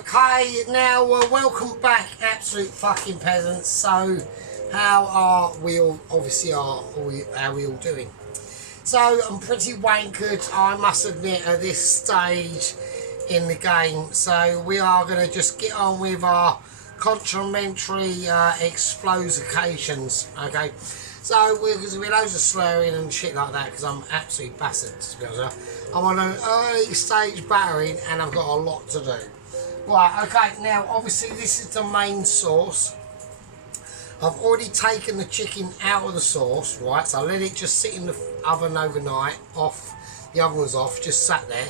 Okay, now welcome back, absolute fucking peasants. So, how are we all? Obviously, how are we all doing? So, I'm pretty wankered, I must admit, at this stage in the game. So, we are going to just get on with our complimentary explosications. Okay, so we're going to be loads of slurring and shit like that because I'm absolutely battered, to be honest. I'm on an early stage battering and I've got a lot to do. Right, okay, now obviously this is the main sauce. I've already taken the chicken out of the sauce, right, so I let it just sit in the oven overnight, the oven was off, just sat there.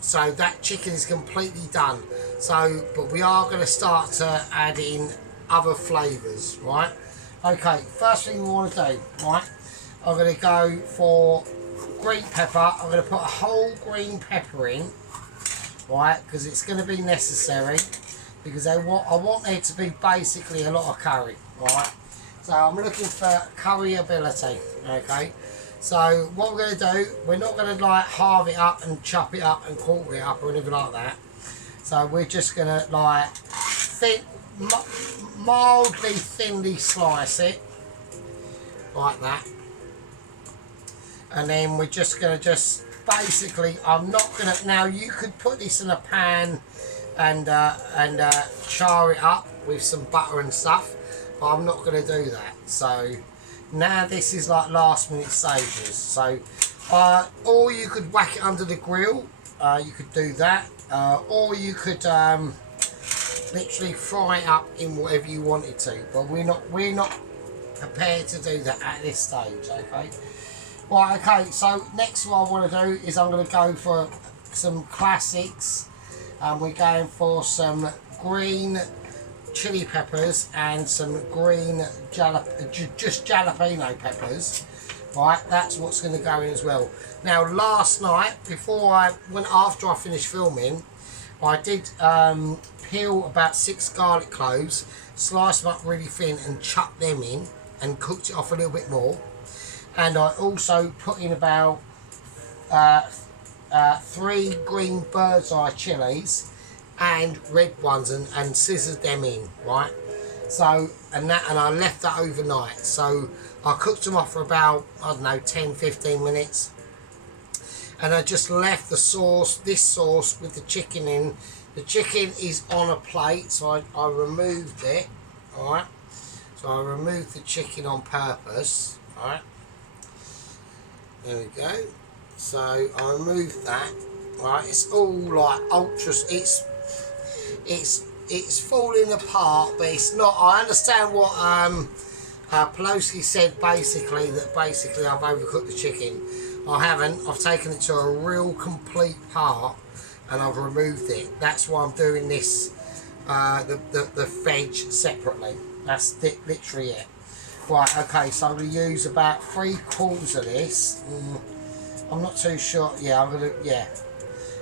So that chicken is completely done. So, but we are going to start to add in other flavours, right? Okay, first thing we want to do, right, I'm going to go for green pepper. I'm going to put a whole green pepper in. Right, because it's going to be necessary, because I want there to be basically a lot of curry, right? So I'm looking for curry ability, okay? So what we're going to do, we're not going to like halve it up and chop it up and quarter it up or anything like that. So we're just going to like mildly thinly slice it, like that. And then we're just going to basically, I'm not going to, now you could put this in a pan and char it up with some butter and stuff, but I'm not going to do that. So now this is like last minute stages. So or you could whack it under the grill, you could do that, or you could literally fry it up in whatever you wanted to, but we're not prepared to do that at this stage, okay? Right, okay, so next what I want to do is I'm going to go for some classics. We're going for some green chili peppers and some green jalapeno peppers. Right, that's what's going to go in as well. Now, last night, after I finished filming, I did peel about 6 garlic cloves, slice them up really thin and chuck them in and cooked it off a little bit more. And I also put in about 3 green bird's eye chilies and red ones and scissored them in, right? So, and I left that overnight. So I cooked them off for about, I don't know, 10-15 minutes. And I just left the sauce, this sauce with the chicken in. The chicken is on a plate, so I removed it, alright? So I removed the chicken on purpose, alright? There we go. So I removed that. Right, it's all like ultra. It's falling apart, but it's not. I understand what Pelosi said. Basically, I've overcooked the chicken. I haven't. I've taken it to a real complete part, and I've removed it. That's why I'm doing this. The veg separately. That's literally it. Right, okay, so I'm going to use about 3/4 of this. I'm not too sure. Yeah, I'm going to, yeah.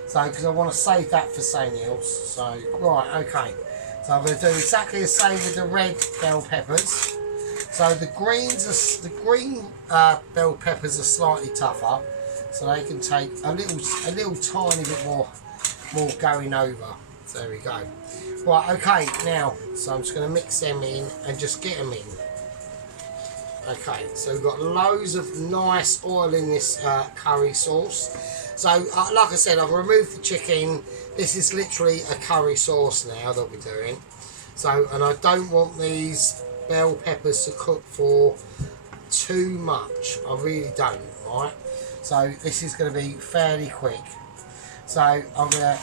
So, because I want to save that for something else. So, right, okay. So I'm going to do exactly the same with the red bell peppers. So the green bell peppers are slightly tougher. So they can take a little tiny bit more going over. So there we go. Right, okay, now, so I'm just going to mix them in and just get them in. Okay, so we've got loads of nice oil in this curry sauce. So, like I said, I've removed the chicken. This is literally a curry sauce now that we're doing. So, and I don't want these bell peppers to cook for too much. I really don't, right? So, this is going to be fairly quick. So, I'm going to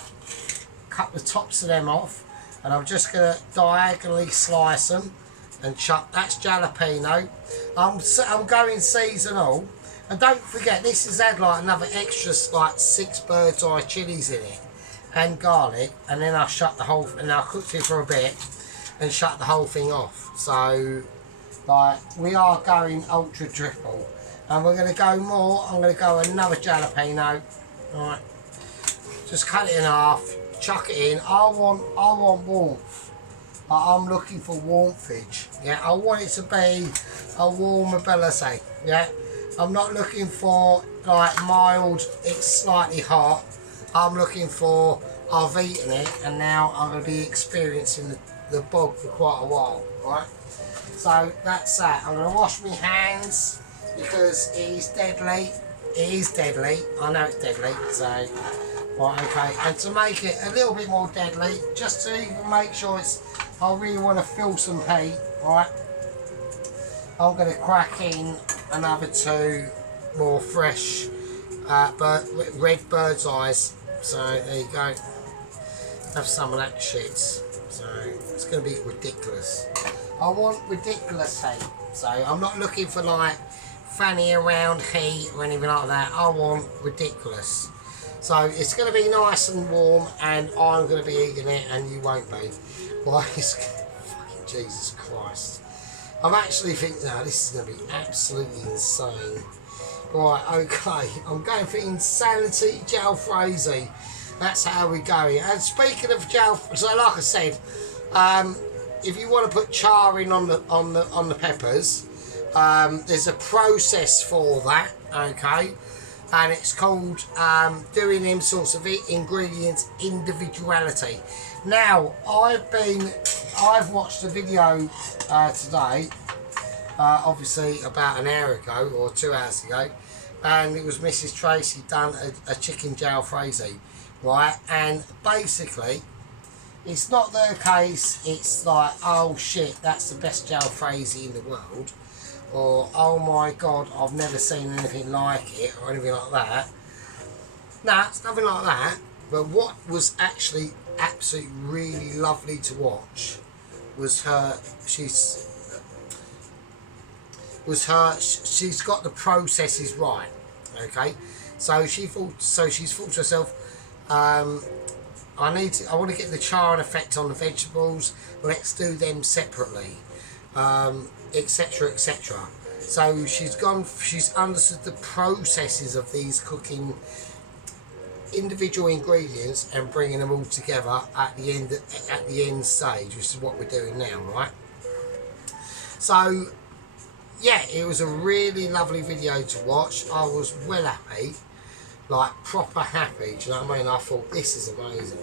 cut the tops of them off. And I'm just going to diagonally slice them. And chuck, that's jalapeno. I'm going seasonal, and don't forget this has had like another extra like 6 bird's eye chilies in it, and garlic, and then I shut the whole, and I cooked it for a bit, and shut the whole thing off. So, like we are going ultra triple, and we're going to go more. I'm going to go another jalapeno, right? Just cut it in half, chuck it in. I want warmth. I'm looking for warmthage, yeah, I want it to be a warm ability, yeah, I'm not looking for like mild, it's slightly hot, I'm looking for I've eaten it, and now I'm going to be experiencing the bog for quite a while, right? So that's that. I'm going to wash my hands because it is deadly. It is deadly. I know it's deadly, so right, okay. And to make it a little bit more deadly, just to even make sure it's, I really want to feel some heat, right? I'm going to crack in another 2 more fresh red bird's eyes. So there you go. Have some of that shit. So it's going to be ridiculous. I want ridiculous heat. So I'm not looking for like fanny around heat or anything like that. I want ridiculous. So it's going to be nice and warm, and I'm going to be eating it, and you won't be. Why? Fucking Jesus Christ. I'm actually thinking, no, this is going to be absolutely insane. Right, okay, I'm going for Insanity Jalfrezi. That's how we're going. And speaking of Jalfrezi, so like I said, if you want to put char in on the peppers, there's a process for that, okay, and it's called doing them sorts of ingredients individuality. Now, I've watched a video today, obviously about an hour ago or 2 hours ago, and it was Mrs. Tracy done a chicken jalfrezi, right? And basically, it's not the case, it's like, oh shit, that's the best jalfrezi in the world, or oh my god, I've never seen anything like it, or anything like that. No, it's nothing like that. But what was actually absolutely really lovely to watch was she's got the processes right, okay? So she's thought to herself, I want to get the char and effect on the vegetables. Let's do them separately, etc., etc. So she's understood the processes of these cooking individual ingredients and bringing them all together at the end stage, which is what we're doing now, right? So yeah, it was a really lovely video to watch. I was well happy, like proper happy, do you know what I mean? I thought, this is amazing.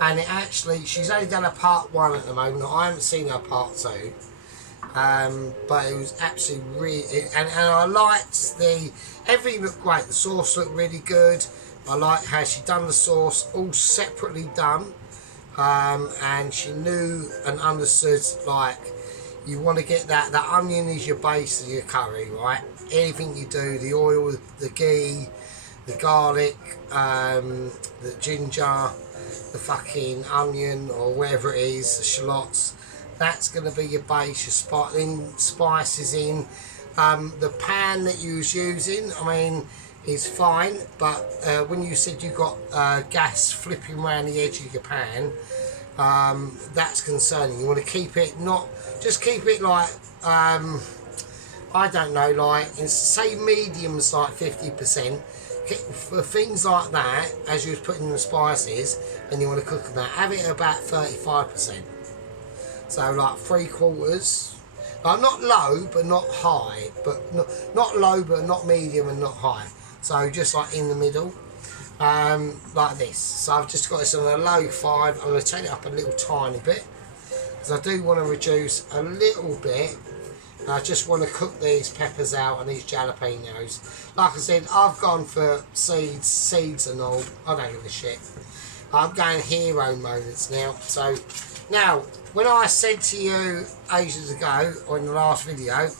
And it actually, she's only done a part 1 at the moment. I haven't seen her part 2. But it was absolutely really, and I liked everything looked great. The sauce looked really good. I liked how she done the sauce, all separately done. And she knew and understood, like, you want to get that onion is your base of your curry, right? Anything you do, the oil, the ghee, the garlic, the ginger, the fucking onion, or whatever it is, the shallots, that's going to be your base. Your spices in. The pan that you was using, I mean, is fine, but when you said you got gas flipping around the edge of your pan, that's concerning. You want to keep it, not just keep it like, I don't know, like, say mediums, like 50%. For things like that, as you was putting in the spices and you want to cook them, have it about 35%. So like 3/4, like not low but not high, but not low but not medium and not high. So just like in the middle, like this. So I've just got this on a low 5. I'm going to turn it up a little tiny bit because I do want to reduce a little bit. I just want to cook these peppers out and these jalapenos. Like I said, I've gone for seeds and all. I don't give a shit. I'm going hero moments now. So now, when I said to you ages ago, or in the last video,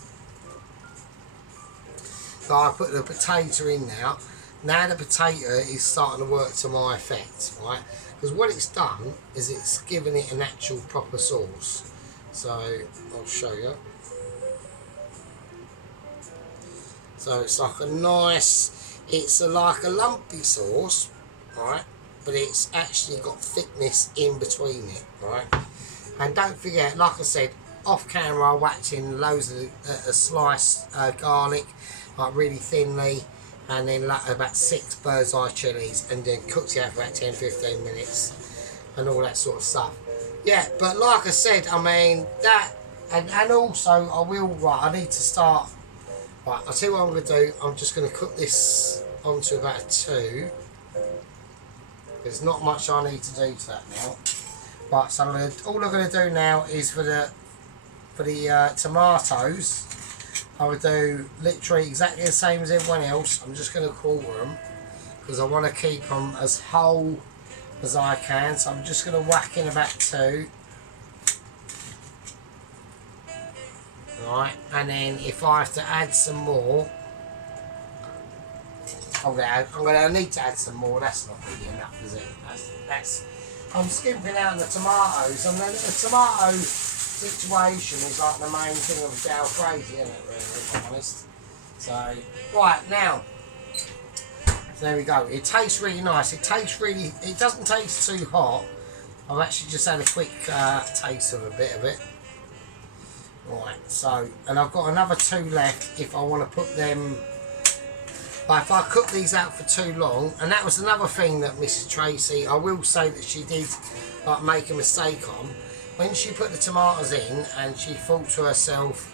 that I put the potato in now the potato is starting to work to my effect, right? Because what it's done is it's given it an actual proper sauce. So I'll show you. So it's like a nice, like a lumpy sauce, right? But it's actually got thickness in between it, right? And don't forget, like I said, off camera I whacked in loads of sliced garlic, like really thinly, and then like about 6 bird's eye chilies, and then cooked it for about 10-15 minutes, and all that sort of stuff. Yeah, but like I said, I mean, that, and also I need to start. Right, I'll tell you what I'm going to do. I'm just going to cook this onto about a 2. There's not much I need to do to that now. But so all I'm going to do now is for the tomatoes, I would do literally exactly the same as everyone else. I'm just going to quarter them because I want to keep them as whole as I can. So I'm just going to whack in about 2. Right, and then if I have to add some more, I'm gonna need to add some more. That's not really enough, is it? That's I'm skimping out the tomatoes, and then the tomato situation is like the main thing of Jalfrezi, isn't it? Really, if I'm honest. So right now, so there we go. It tastes really nice. It doesn't taste too hot. I've actually just had a quick taste of a bit of it. Right, so, and I've got another 2 left if I want to put them, but if I cook these out for too long, and that was another thing that Mrs. Tracy, I will say that she did like make a mistake on, when she put the tomatoes in and she thought to herself,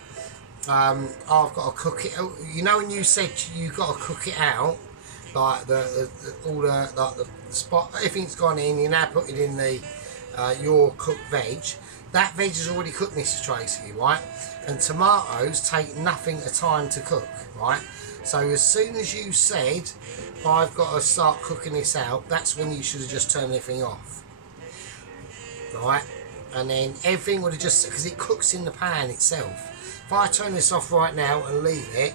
I've got to cook it out. You know when you said you've got to cook it out, like all the spot, everything's gone in, you now put it in the your cooked veg. That veg is already cooked, Mrs. Tracy, right? And tomatoes take nothing a time to cook, right? So as soon as you said, I've got to start cooking this out, that's when you should have just turned everything off, right? And then everything would have just, because it cooks in the pan itself. If I turn this off right now and leave it,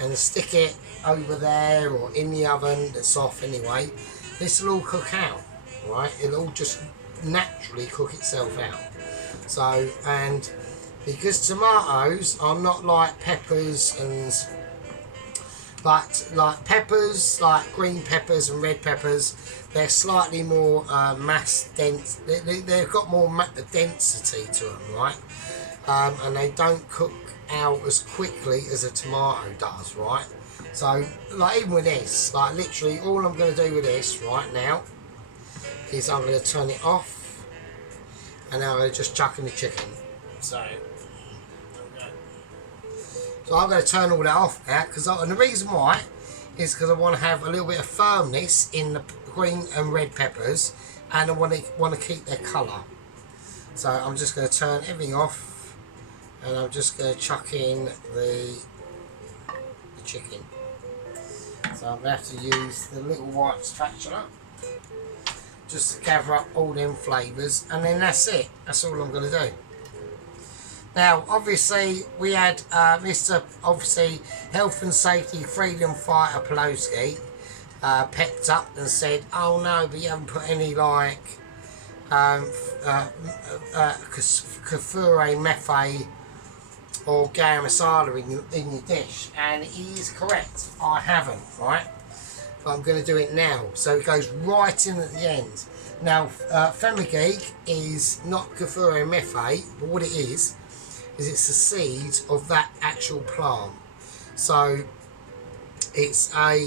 and stick it over there or in the oven that's off anyway, this will all cook out, right? It'll all just naturally cook itself out. So, and because tomatoes are not like peppers but like peppers, like green peppers and red peppers, they're slightly more mass dense. They've got more density to them, right? And they don't cook out as quickly as a tomato does, right? So, like even with this, like literally all I'm going to do with this right now is I'm going to turn it off. And now I'm going to just chuck in the chicken. So I'm going to turn all that off now, and the reason why is because I want to have a little bit of firmness in the green and red peppers, and I want to keep their colour. So I'm just going to turn everything off, and I'm just going to chuck in the chicken. So I'm going to have to use the little white spatula just to gather up all them flavours, and then that's it. That's all I'm going to do. Now, obviously, we had Mr. Obviously Health and Safety Freedom Fighter Pelosi pecked up and said, "Oh no, but you haven't put any like kafure mefe or garam masala in your dish," and he is correct. I haven't, right? But I'm going to do it now. So it goes right in at the end. Now, fenugreek is not kafure mefe, but what it is it's the seeds of that actual plant. So it's a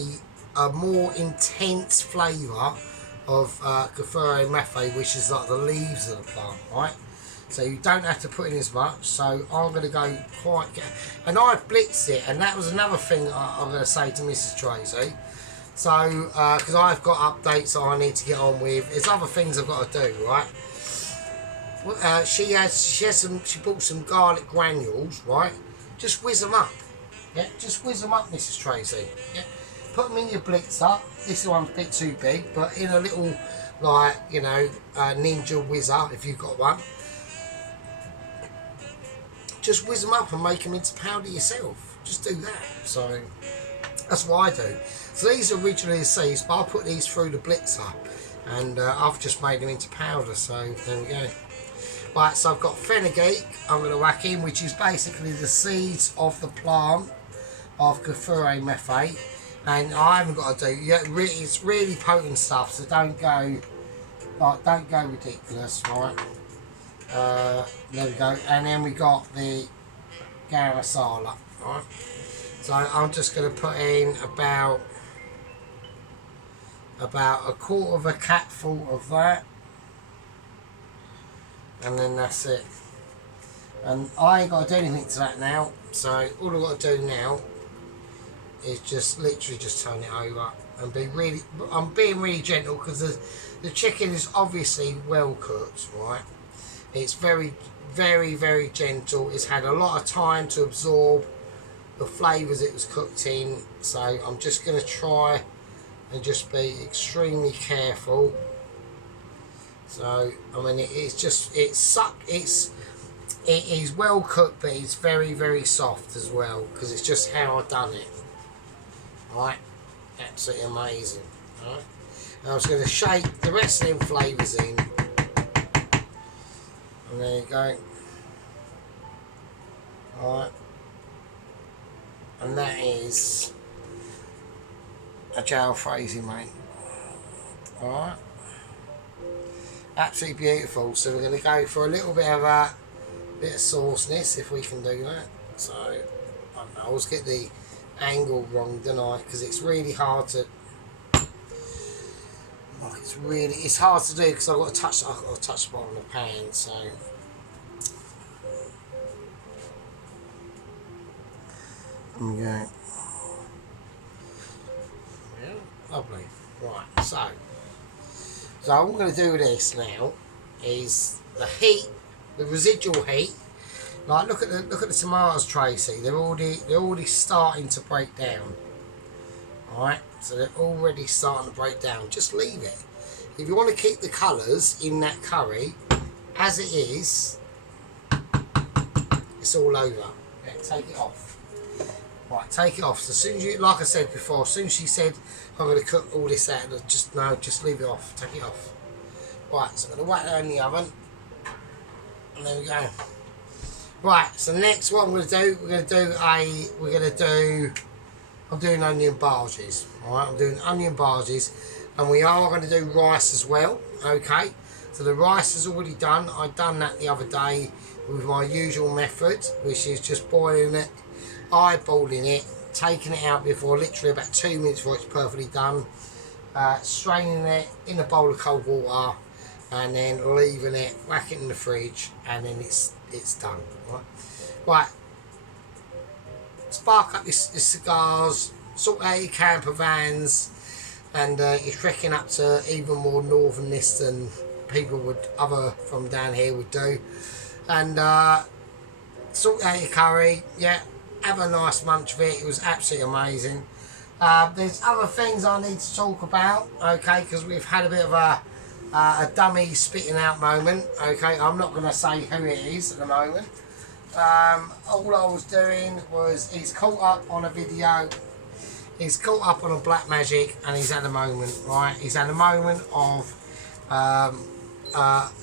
more intense flavour of kafure mefe, which is like the leaves of the plant, right? So you don't have to put in as much. So I'm going to go quite... And I blitzed it, and that was another thing I'm going to say to Mrs. Tracy. So, because I've got updates that I need to get on with. There's other things I've got to do, right? She bought some garlic granules, right? Just whiz them up. Yeah, just whiz them up, Mrs. Tracy. Yeah, put them in your blitzer. This one's a bit too big, but in a little, like, you know, ninja whizzer, if you've got one. Just whiz them up and make them into powder yourself. Just do that. So that's what I do. So these are originally the seeds, but I'll put these through the blitzer, and I've just made them into powder. So there we go. Right, so I've got fenugreek I'm going to whack in, which is basically the seeds of the plant of kafure mefe, and I haven't got to do. It's really potent stuff, so don't go ridiculous, right? There we go, and then we got the garam masala, right? So I'm just going to put in about a quarter of a capful of that. And then that's it. And I ain't got to do anything to that now. So all I've got to do now is just literally just turn it over. and be really. I'm being really gentle because the chicken is obviously well cooked, right? It's very, very, very gentle. It's had a lot of time to absorb the flavours it was cooked in. So I'm just going to try and just be extremely careful. So I mean, it is well cooked, but it's very, very soft as well because it's just how I've done it. Right, absolutely amazing. Right, and I was going to shake the rest of them flavours in, and there you go. Right, and that is a Jalfrezi, mate. Alright, absolutely beautiful. So we're going to go for a little bit of sauceness if we can do that. So I don't know, I always get the angle wrong, don't I? Because it's really hard to. It's hard to do because I've got to touch the bottom of the pan. So. There we go. Yeah, lovely. Right, so what I'm going to do with this now is the heat, the residual heat. Like look at the tomatoes, Tracy. They're already starting to break down. All right, so they're already starting to break down. Just leave it. If you want to keep the colours in that curry as it is, it's all over. Yeah, take it off. Right, take it off. So as soon as you, like I said before, as soon as she said, I'm going to cook all this out, just leave it off. Take it off. Right, so I'm going to whack that in the oven. And there we go. Right, so next what I'm going to do, I'm doing onion barges. Alright, I'm doing onion barges. And we are going to do rice as well. Okay, so the rice is already done. I've done that the other day with my usual method, which is just boiling it, eyeballing it, taking it out before literally about 2 minutes before it's perfectly done, straining it in a bowl of cold water, and then leaving it, whack it in the fridge, and then it's done. Right, spark up your cigars, sort out your camper vans, and you're trekking up to even more northernness than people from down here would do, and sort out your curry. Yeah, have a nice munch of it. It was absolutely amazing. There's other things I need to talk about, okay, because we've had a bit of a dummy spitting out moment. Okay, I'm not going to say who it is at the moment. All I was doing was, he's caught up on a video, he's caught up on a black magic, and he's had a moment, right? He's had a moment of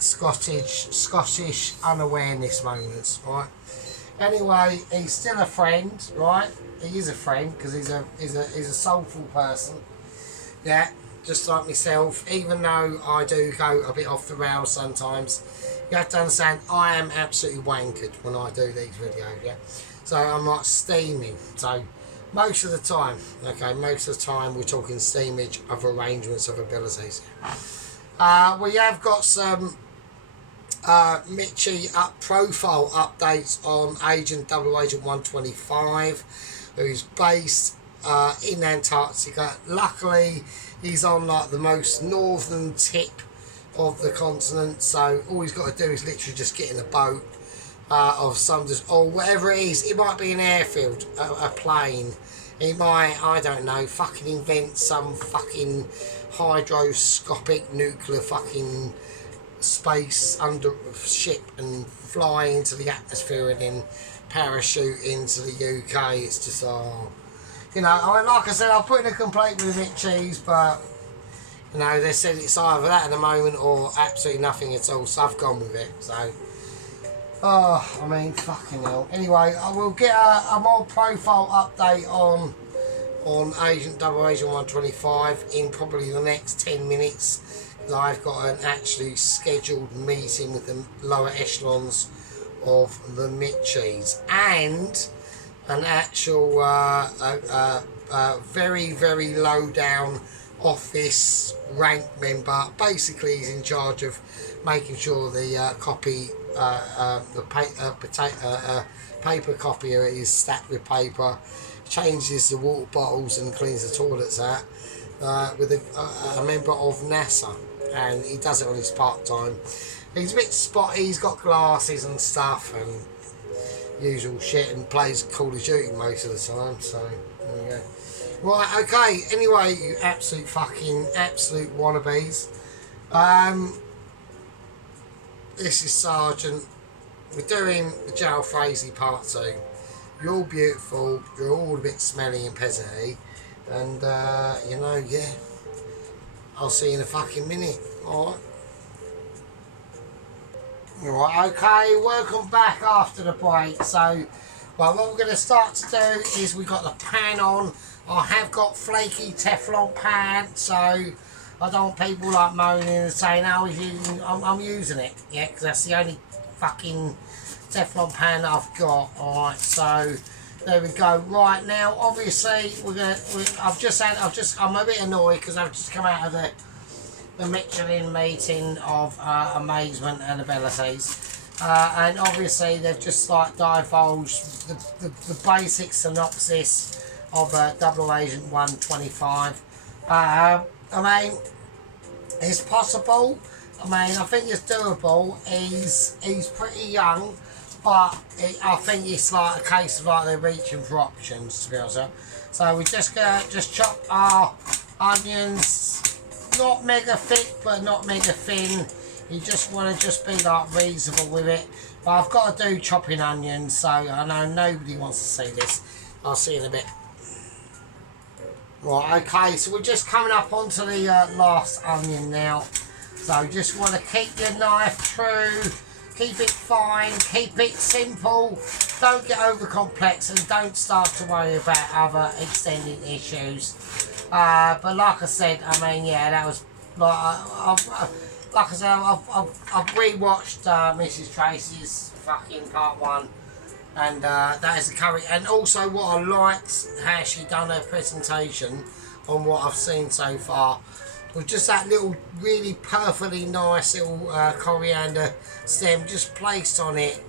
Scottish unawareness moments, right? Anyway, he's still a friend, right? He is a friend because he's a soulful person, yeah, just like myself. Even though I do go a bit off the rails sometimes, you have to understand I am absolutely wankered when I do these videos, yeah. So I'm like steaming. So most of the time, okay, most of the time we're talking steamage of arrangements of abilities. We have got some Mitchie profile updates on Double Agent 125, who's based in Antarctica. Luckily, he's on like the most northern tip of the continent, so all he's got to do is literally just get in a boat of some, or whatever it is. It might be an airfield, a plane. He might, I don't know, fucking invent some fucking hydroscopic nuclear fucking space under ship and fly into the atmosphere and then parachute into the UK. It's just, you know, I mean, like I said, I'll put in a complaint with Mitchies, but you know, they said it's either that at the moment or absolutely nothing at all, so I've gone with it. So I mean, fucking hell. Anyway, I will get a more profile update on Double Agent 125 in probably the next 10 minutes. I've got an actually scheduled meeting with the lower echelons of the Mitchies and an actual very, very low down office rank member. Basically, he's in charge of making sure the paper copier is stacked with paper, changes the water bottles and cleans the toilets out. with a member of NASA, and he does it on his part time. He's a bit spotty, he's got glasses and stuff and usual shit, and plays Call of Duty most of the time, so there you go. Right, okay, anyway, you absolute wannabes. This is Sergeant. We're doing the Jalfrezi part 2. You're all beautiful, you're all a bit smelly and peasant-y, and you know, yeah, I'll see you in a fucking minute, alright? Right, okay, welcome back after the break. So, well, what we're going to start to do is we've got the pan on. I have got flaky Teflon pan, so I don't want people like moaning and saying, oh, I'm using it, yeah, because that's the only fucking Teflon pan that I've got. Alright, so there we go. Right now, obviously, I'm a bit annoyed because I've just come out of the Michelin meeting of amazement and abilities, and obviously they've just like divulged the basic synopsis of Double Agent 125. I mean, it's possible. I mean, I think it's doable. He's pretty young, but I think it's like a case of like they're reaching for options, to be honest. So we're just gonna chop our onions. Not mega thick, but not mega thin. You just want to be like reasonable with it. But I've got to do chopping onions, so I know nobody wants to see this. I'll see you in a bit. Right, okay, so we're just coming up onto the last onion now. So just want to keep your knife true, keep it fine, keep it simple. Don't get over complex and don't start to worry about other extended issues. But like I said, I mean, yeah, that was like I said, I've rewatched Mrs. Tracy's fucking part 1, and that is the curry. And also, what I liked how she done her presentation on what I've seen so far was just that little, really perfectly nice little coriander stem just placed on it.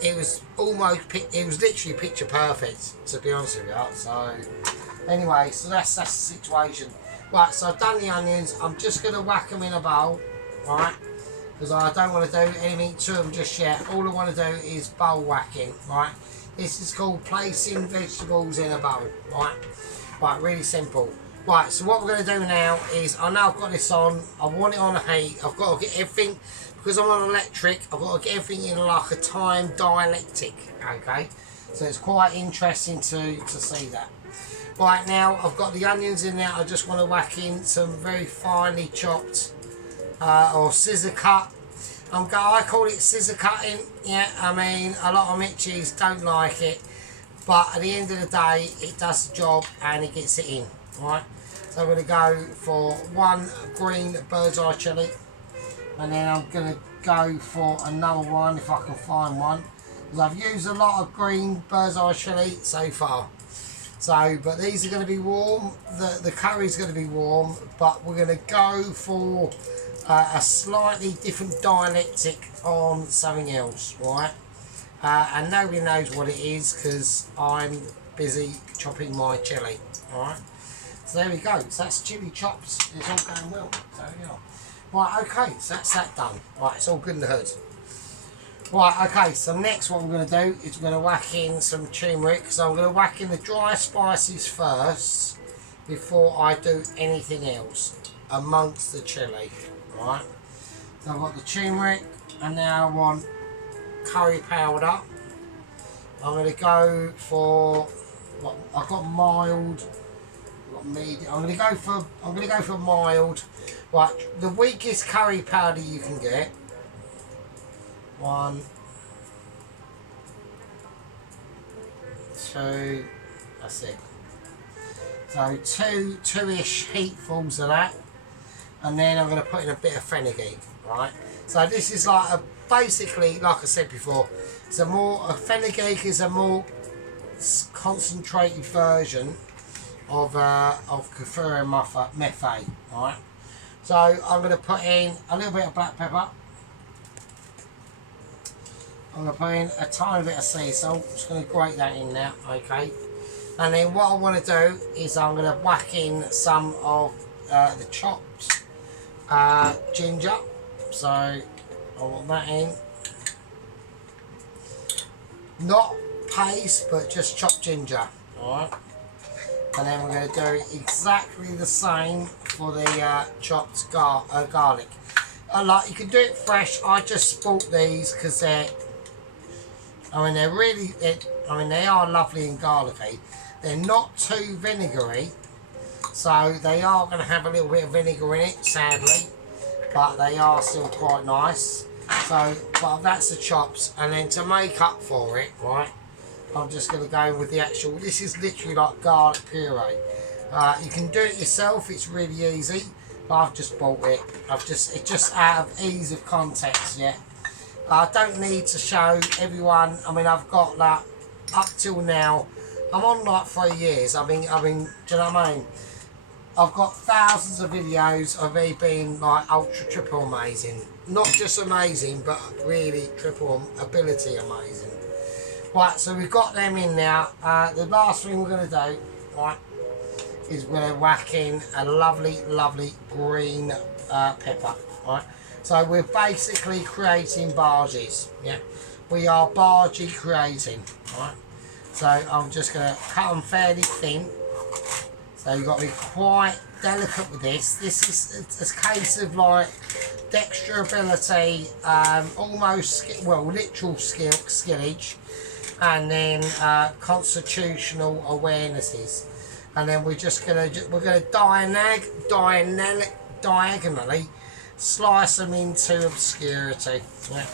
It was literally picture perfect, to be honest with you. So. Anyway, so that's the situation. Right, so I've done the onions. I'm just going to whack them in a bowl, right? Because I don't want to do anything to them just yet. All I want to do is bowl whacking, right? This is called placing vegetables in a bowl, right? Right, really simple. Right, so what we're going to do now is, I know I've got this on. I want it on a heat. I've got to get everything, because I'm on electric, I've got to get everything in like a time dialectic, okay? So it's quite interesting to see that. Right now, I've got the onions in there. I just want to whack in some very finely chopped or scissor cut. I call it scissor cutting. Yeah, I mean, a lot of Mitchies don't like it, but at the end of the day, it does the job and it gets it in. Right. So I'm going to go for 1 green bird's eye chilli, and then I'm going to go for another one if I can find one. Because I've used a lot of green bird's eye chilli so far. So, but these are going to be warm, the curry's going to be warm, but we're going to go for a slightly different dialectic on something else, right? And nobody knows what it is because I'm busy chopping my chilli, alright? So there we go, so that's chilli chops, it's all going well, so yeah. Right, okay, so that's that done. Right, it's all good in the hood. Right, okay, so next what we're going to do is we're going to whack in some turmeric. So I'm going to whack in the dry spices first before I do anything else amongst the chilli, right? So I've got the turmeric, and now I want curry powder. I'm going to go for, what, I've got mild, I've got medium. I'm going to go for mild. Right, the weakest curry powder you can get. 1, 2, that's it. So two-ish heapfuls of that, and then I'm going to put in a bit of fenugreek, right? So this is like basically, like I said before, a fenugreek is a more concentrated version of kaffir methane, right? So I'm going to put in a little bit of black pepper. I'm going to put in a tiny bit of sea salt. I'm just going to grate that in now, okay? And then what I want to do is I'm going to whack in some of the chopped ginger. So I want that in. Not paste, but just chopped ginger. Alright. And then we're going to do exactly the same for the chopped garlic. Like, you can do it fresh. I just bought these because they're, I mean, they're really, I mean, they are lovely and garlicky. They're not too vinegary, so they are going to have a little bit of vinegar in it, sadly, but they are still quite nice. So, but that's the chops, and then to make up for it, right, I'm just going to go with the actual, this is literally like garlic puree. You can do it yourself, it's really easy, but I've just bought it. It's just out of ease of context, yeah. I don't need to show everyone. I mean, I've got like, up till now, I'm on like 3 years. I mean, do you know what I mean? I've got thousands of videos of me being like ultra triple amazing. Not just amazing, but really triple ability amazing. Right, so we've got them in now. The last thing we're going to do, right, is we're going to whack in a lovely, lovely green pepper, right? So we're basically creating barges, yeah? We are bargey creating, right? So I'm just going to cut them fairly thin. So you've got to be quite delicate with this. This is a case of like dexterability, almost, well, literal skillage, and then constitutional awarenesses. And then we're just going to, diagonally slice them into obscurity. Yeah.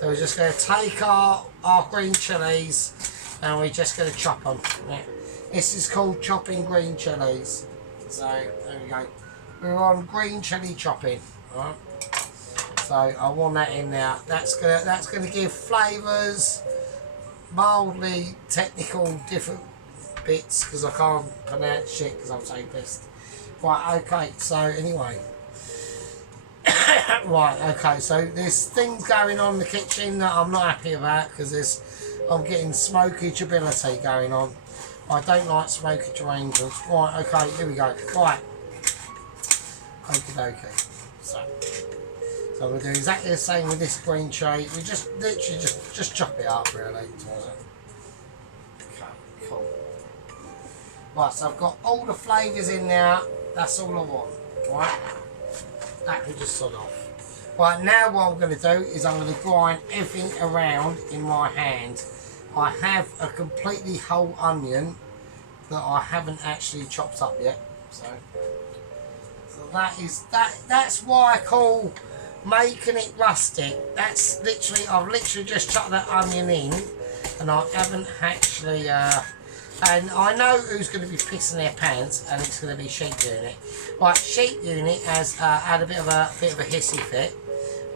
So we're just going to take our green chilies and we're just going to chop them. Yeah. This is called chopping green chilies. So there we go. We're on green chili chopping. Right. So I want that in now. That's gonna give flavours, mildly technical different bits because I can't pronounce shit because I'm so pissed. Right. Okay. So anyway. Right, okay, so there's things going on in the kitchen that I'm not happy about because I'm getting smokageability going on. I don't like smokage arrangements. Right, okay, here we go. Right. Okie dokie. So we'll do exactly the same with this green chili. We just literally just chop it up really. Okay, cool. Right, so I've got all the flavours in there. That's all I want. Right? That can just sod off. Right, now what I'm going to do is I'm going to grind everything around in my hand. I have a completely whole onion that I haven't actually chopped up yet. So that's why I call making it rustic. That's literally, I've literally just chopped that onion in and I haven't actually and I know who's going to be pissing their pants, and it's going to be Sheep Unit. Right, Sheep Unit has had a bit of a hissy fit,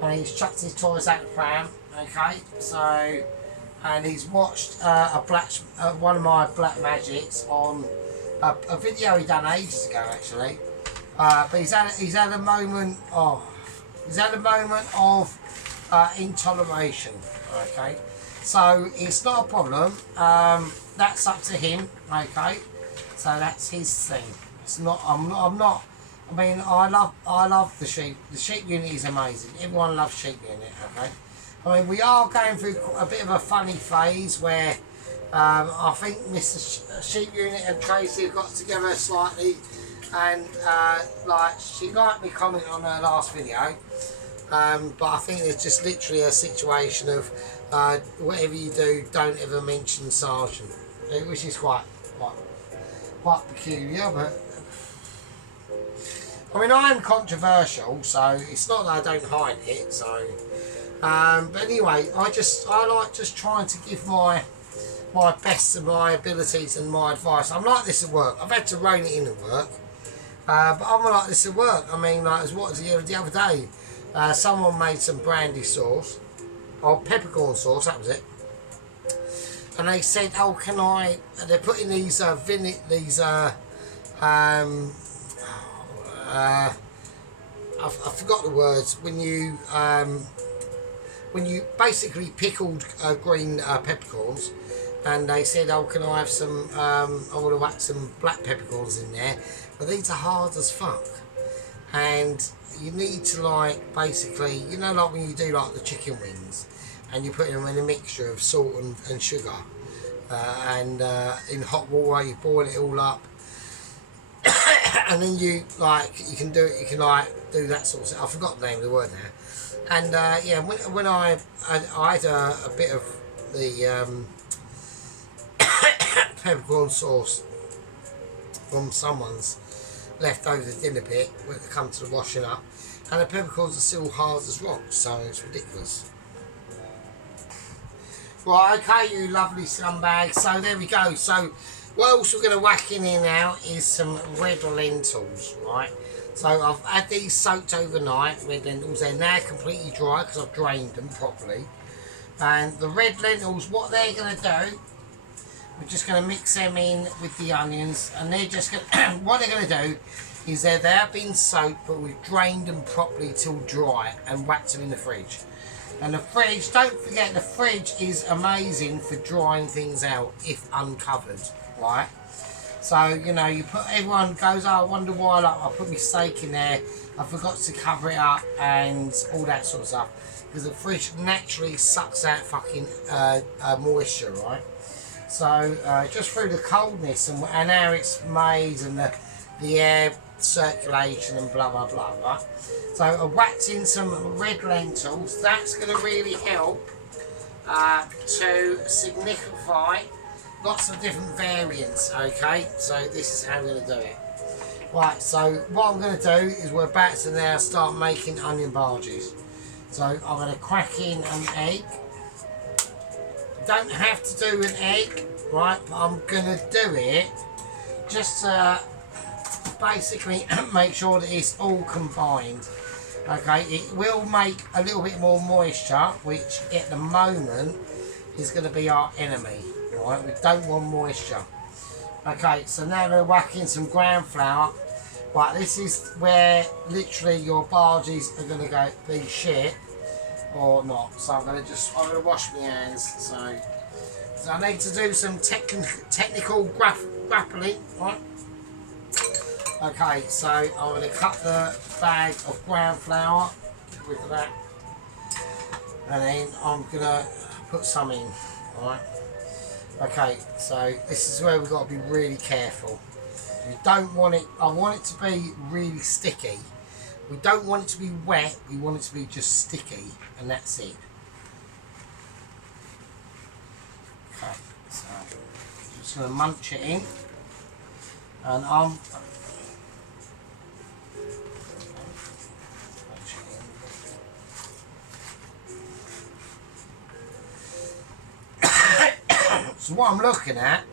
and he's chucked his toys out the pram. Okay, so and he's watched one of my black magics on a video he done ages ago actually. But he's had a moment of intoleration. Okay. So it's not a problem. That's up to him. Okay. So that's his thing. It's not. I'm not. I mean, I love the sheep. The Sheep Unit is amazing. Everyone loves Sheep Unit. Okay. I mean, we are going through a bit of a funny phase where I think Mr. Sheep Unit and Tracy have got together slightly, and like she liked me comment on her last video. But I think it's just literally a situation of whatever you do, don't ever mention Sergeant, which is quite peculiar. But I mean, I am controversial, so it's not that I don't hide it. So, but anyway, I like just trying to give my best of my abilities and my advice. I'm like this at work. I've had to rein it in at work, but I'm like this at work. I mean, like the other day. Someone made some brandy sauce, or peppercorn sauce, that was it. And they said, "Oh, can I?" They're putting these I forgot the words. When you basically pickled green peppercorns, and they said, oh, can I have some, I want to whack some black peppercorns in there, but these are hard as fuck. And you need to, like, basically, you know, like when you do like the chicken wings and you put them in a mixture of salt and sugar, and in hot water you boil it all up, and then you, like, you can do it, you can, like, do that sort of stuff. I forgot the name of the word now. And yeah, when I had a bit of the peppercorn sauce from someone's leftover dinner bit when it comes to the washing up, and the peppercorns are still hard as rocks, so it's ridiculous. Right, okay, you lovely scumbags, so there we go. So what else we're going to whack in here now is some red lentils, right? So I've had these soaked overnight, red lentils. They're now completely dry because I've drained them properly. And the red lentils, what they're going to do, we're just going to mix them in with the onions, and they're just going to, what they're going to do is they have been soaked, but we've drained them properly till dry and whacked them in the fridge. And the fridge, don't forget, the fridge is amazing for drying things out if uncovered, right? So, you know, you put, everyone goes, oh, I wonder why, like, I put my steak in there, I forgot to cover it up and all that sort of stuff. Because the fridge naturally sucks out fucking moisture, right? So, just through the coldness and how it's made and the air circulation and blah, blah, blah, right? So, I whacked in some red lentils. That's going to really help to signify lots of different variants, okay? So, this is how we're going to do it. Right, so what I'm going to do is we're about to now start making onion barges. So, I'm going to crack in an egg. Don't have to do an egg, right? But I'm going to do it just to basically make sure that it's all combined. Okay, it will make a little bit more moisture, which at the moment is going to be our enemy, right? We don't want moisture. Okay, so now we're whacking some ground flour. Right, this is where literally your barges are going to go be shit or not. So I'm going to wash my hands. So I need to do some technical grappling, right? Okay, so I'm going to cut the bag of ground flour with that, and then I'm going to put some in, alright? Okay, so this is where we've got to be really careful. We don't want it, I want it to be really sticky. We don't want it to be wet, we want it to be just sticky, and that's it. Okay, so I'm just going to munch it in, and I'm so what I'm looking at,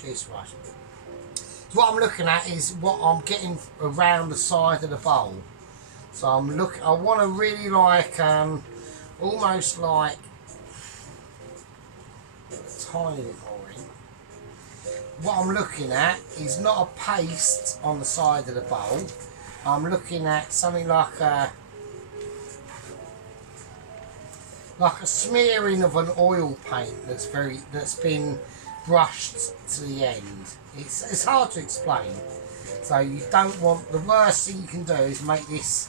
Jesus Christ. So what I'm looking at is what I'm getting around the side of the bowl. So I want to really like, almost like a tiny bit more in. What I'm looking at is not a paste on the side of the bowl. I'm looking at something like a smearing of an oil paint that's been brushed to the end. It's hard to explain. So you don't want, the worst thing you can do is make this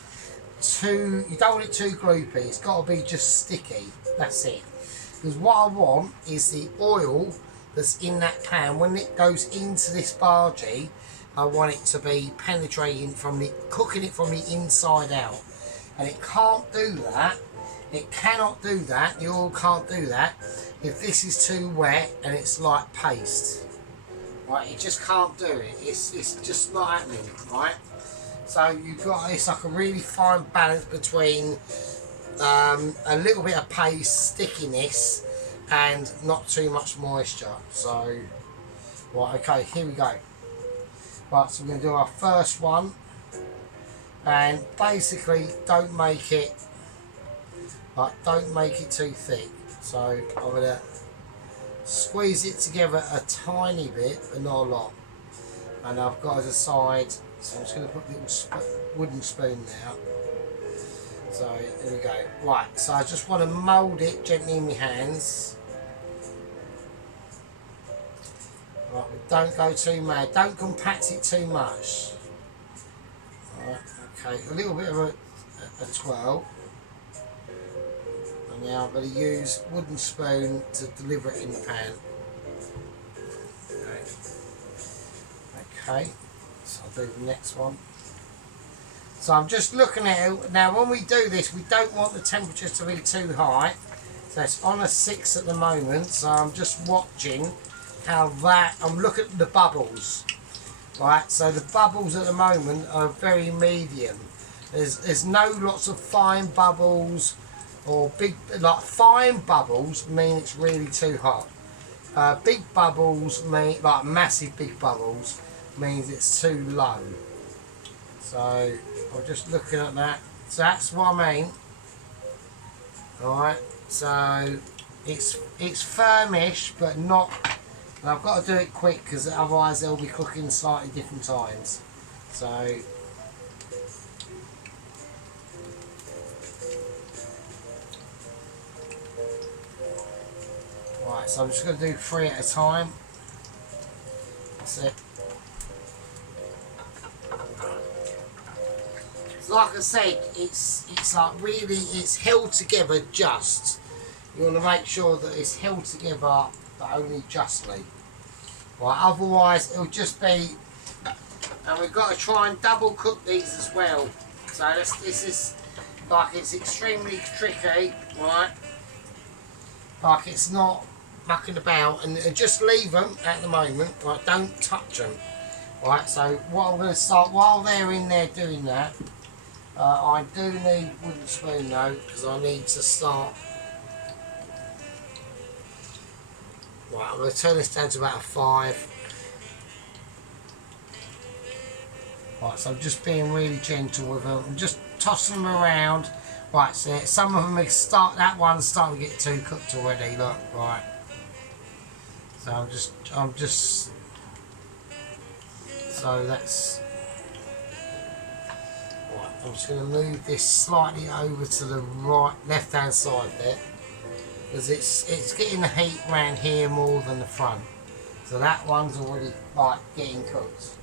you don't want it too gloopy. It's got to be just sticky. That's it. Because what I want is the oil that's in that pan, when it goes into this bargie, I want it to be penetrating cooking it from the inside out. And it can't do that. It cannot do that, the oil can't do that if this is too wet and it's like paste. Right, it just can't do it. It's just not happening, right? So you've got, it's like a really fine balance between a little bit of paste, stickiness, and not too much moisture. So, right, okay, here we go. Right, so we're going to do our first one, and basically don't make it too thick. So I'm going to squeeze it together a tiny bit, but not a lot. And I've got as a side, so I'm just going to put a little wooden spoon now. So here we go. Right, so I just want to mould it gently in my hands. Right, don't go too mad. Don't compact it too much. Right, okay, a little bit of a twirl. And now I'm going to use wooden spoon to deliver it in the pan. Okay, so I'll do the next one. So I'm just looking at it. Now when we do this, we don't want the temperature to be too high. So it's on a 6 at the moment, so I'm just watching how that, I'm looking at the bubbles. Right, so the bubbles at the moment are very medium. There's no lots of fine bubbles or big, like fine bubbles mean it's really too hot. Big bubbles mean, like massive big bubbles, means it's too low. So I'm just looking at that. So that's what I mean. Alright, so it's firmish but not, and I've got to do it quick because otherwise they'll be cooking slightly different times. So right, so I'm just going to do 3 at a time. That's it. Like I said, it's like really, it's held together just. You want to make sure that it's held together, but only justly. Right, otherwise it'll just be, and we've got to try and double cook these as well. So this is like, it's extremely tricky, right? Like it's not mucking about, and just leave them at the moment. Right, don't touch them. Right, so what I'm going to start while they're in there doing that. I do need wooden spoon though, because I need to start. Right, I'm going to turn this down to about a 5. Right, so I'm just being really gentle with them. I'm just tossing them around. Right, so some of them that one's starting to get too cooked already. Look, right. So I'm just. So that's. I'm just going to move this slightly over to the right, left-hand side there, because it's getting the heat around here more than the front. So that one's already like getting cooked.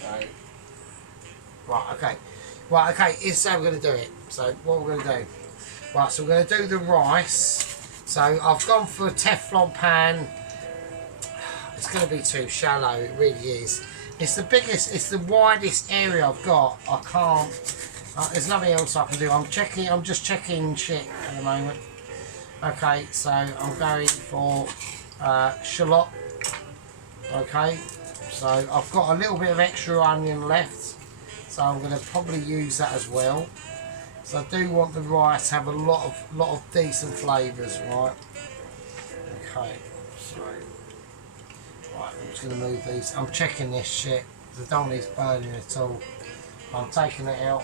So right, okay. Here's how we're going to do it. So what we're going to do, right? So we're going to do the rice. So I've gone for a Teflon pan. It's going to be too shallow. It really is. It's the biggest, it's the widest area I've got. I can't, there's nothing else I can do. I'm just checking shit at the moment. Okay, so I'm going for shallot. Okay, so I've got a little bit of extra onion left, so I'm going to probably use that as well. So I do want the rice to have a lot of decent flavours, right? Okay, so. Right, I'm just going to move these. I'm checking this shit because I don't want these burning at all. I'm taking it out.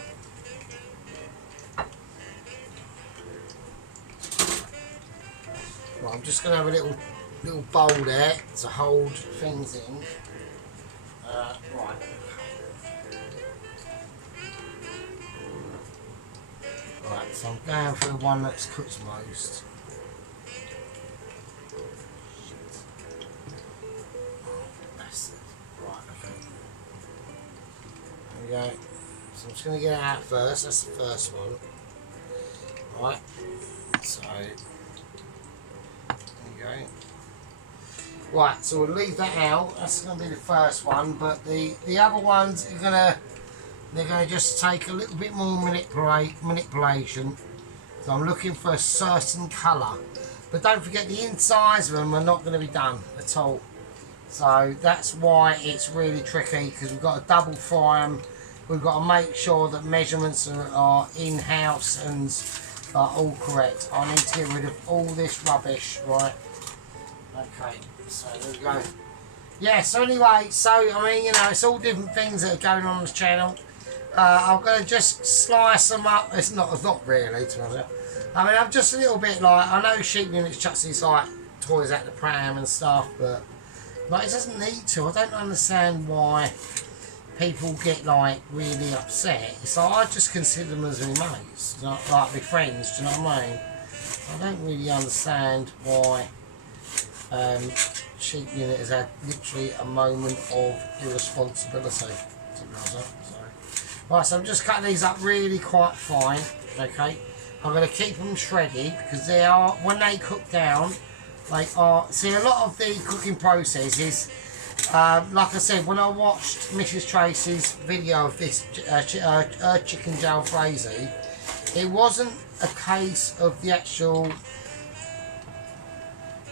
Right, I'm just going to have a little bowl there to hold things in. Right. Right, so I'm going for the one that's cooked most. Go. So I'm just going to get it out first. That's the first one. Right. So there you go. Right. So we'll leave that out. That's going to be the first one. But the other ones are they're going to just take a little bit more manipulation. So I'm looking for a certain colour. But don't forget the insides of them are not going to be done at all. So that's why it's really tricky, because we've got to double fry them. We've got to make sure that measurements are in-house and are all correct. I need to get rid of all this rubbish, right? Okay, so there we go. Yeah, so anyway, so I mean, you know, it's all different things that are going on the channel. I'm going to just slice them up. It's not really, to be honest. I mean, I'm just a little bit like, I know Sheep Units chucks these like toys out the pram and stuff, but it doesn't need to. I don't understand why people get like really upset. So I just consider them as my mates, like my friends. Do you know what I mean? I don't really understand why Cheap Unit has had literally a moment of irresponsibility. To be honest, so. Right, so I'm just cutting these up really quite fine. Okay, I'm going to keep them shredded because they are, when they cook down, they are. See, a lot of the cooking processes. Like I said, when I watched Mrs. Tracy's video of this chicken Jalfrezi, it wasn't a case of the actual.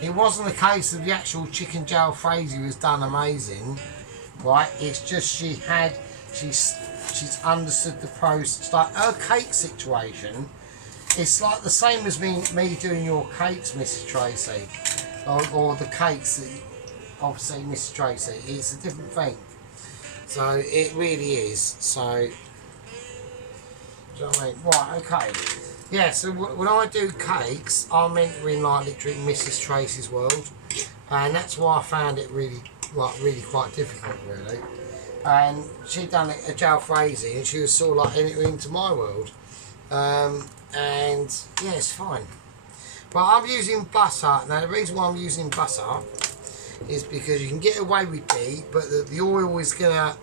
It wasn't a case of the actual chicken Jalfrezi was done amazing, right? It's just she's understood the process. Like her cake situation, it's like the same as me doing your cakes, Mrs. Tracy, or the cakes that. Obviously, Mr. Tracy, it's a different thing. So it really is. So, do you know what I mean? Right, okay. Yeah, so when I do cakes, I'm entering like literally Mrs. Tracy's world, and that's why I found it really quite difficult, really. And she'd done a Jalfrezi, and she was sort of like entering into my world. And yeah, it's fine. But I'm using butter. Now, the reason why I'm using butter is because you can get away with ghee, but the oil is going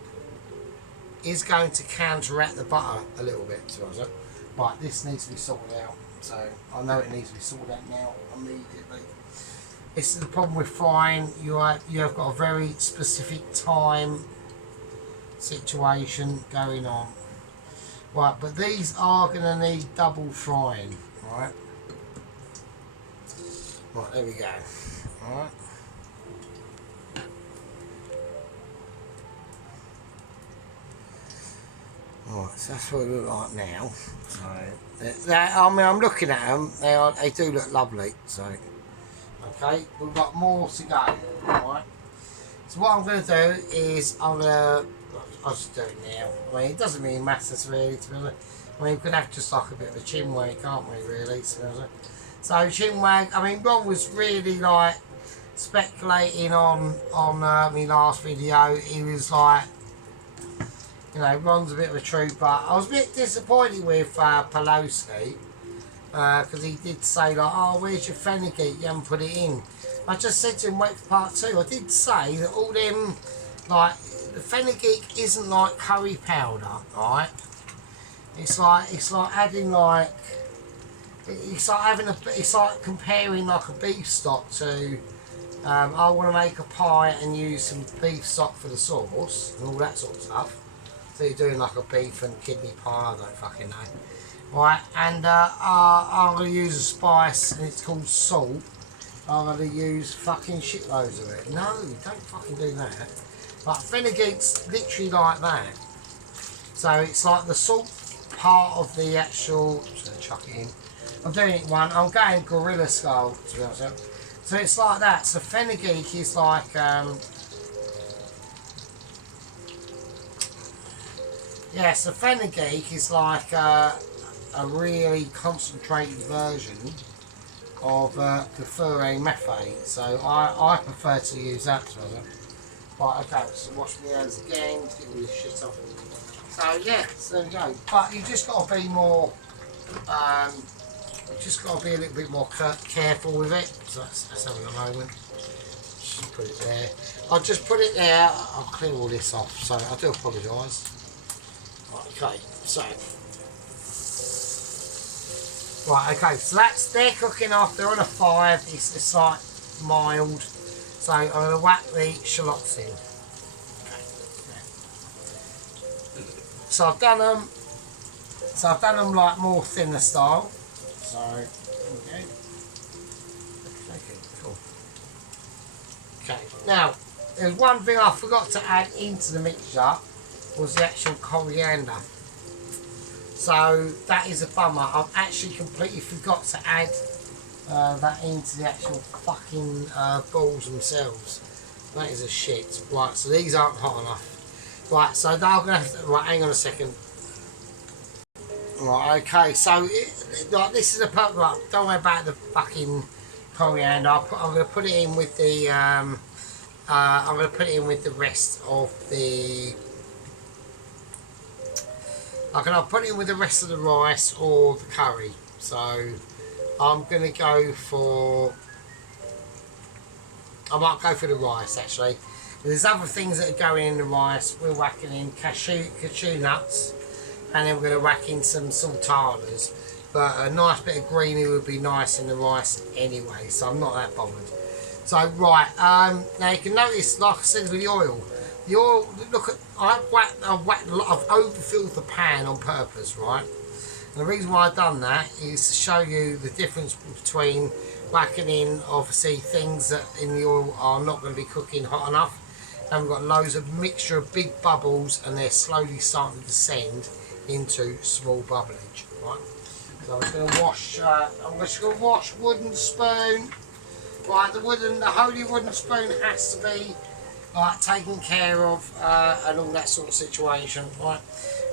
to counteract the butter a little bit. Right, this needs to be sorted out. So I know it needs to be sorted out now immediately. This is the problem with frying. You have got a very specific time situation going on. Right, but these are going to need double frying. Right. Right, there we go. All right. Right, so that's what it looks like now. So, I mean, I'm looking at them. They do look lovely. So, okay, we've got more to go. Right. So what I'm going to do is I'll just do it now. I mean, it doesn't really matter really, to be honest. I mean, we could have just like a bit of a chin wag, can't we? Really. So chin wag. I mean, Ron was really like speculating on my last video. He was like. You know, Ron's a bit of a trooper. I was a bit disappointed with Pelosi because he did say like, "Oh, where's your fenugreek? You haven't put it in." I just said to him, "Wait for part 2." I did say that all them like the fenugreek isn't like curry powder, right? It's like adding like it's like comparing like a beef stock to. I want to make a pie and use some beef stock for the sauce and all that sort of stuff. So you're doing like a beef and kidney pie, I don't fucking know. Right, and I'm going to use a spice and it's called salt. I'm going to use fucking shitloads of it. No, don't fucking do that. But fenugreek's literally like that. So it's like the salt part of the actual... I'm just going to chuck it in. I'm doing it one. I'm going gorilla style, to be honest. So it's like that. So fenugreek is like... Yeah, so fenugreek is like a really concentrated version of the furet methane. So I prefer to use that. Right, okay, so wash my hands again, get all this shit off. So yeah, so there we go. But you just got to be more, you just got to be a little bit more careful with it. So that's having a moment. Just put it there. I'll just put it there. I'll clear all this off. So I do apologise. Okay, so right, okay, so they're cooking off. They're on a 5. It's like mild. So I'm gonna whack the shallots in. Okay. So I've done them. So I've done them like more thinner style. So okay. Okay, cool. Okay. Now there's one thing I forgot to add into the mixture. Was the actual coriander. So that is a bummer. I've actually completely forgot to add that into the actual fucking balls themselves. That is a shit. Right, so these aren't hot enough. Right, so they're gonna have to, right, hang on a second. Right, okay, so like this is a right, don't worry about the fucking coriander. I'm gonna put it in with the I'm gonna put it in with the rest of the I can either put it in with the rest of the rice or the curry. So I'm going to go for, I might go for the rice actually. There's other things that are going in the rice. We're whacking in cashew nuts, and then we're going to whack in some sultanas. But a nice bit of greeny would be nice in the rice anyway, so I'm not that bothered. So right, now you can notice, like I said with the oil, look at, I've overfilled the pan on purpose, right? And the reason why I've done that is to show you the difference between whacking in, obviously, things that in the oil are not going to be cooking hot enough, and we've got loads of mixture of big bubbles, and they're slowly starting to descend into small bubblage, right? So I'm just going to wash. I'm just going to wash wooden spoon. Right, the holy wooden spoon has to be taken care of, and all that sort of situation, right?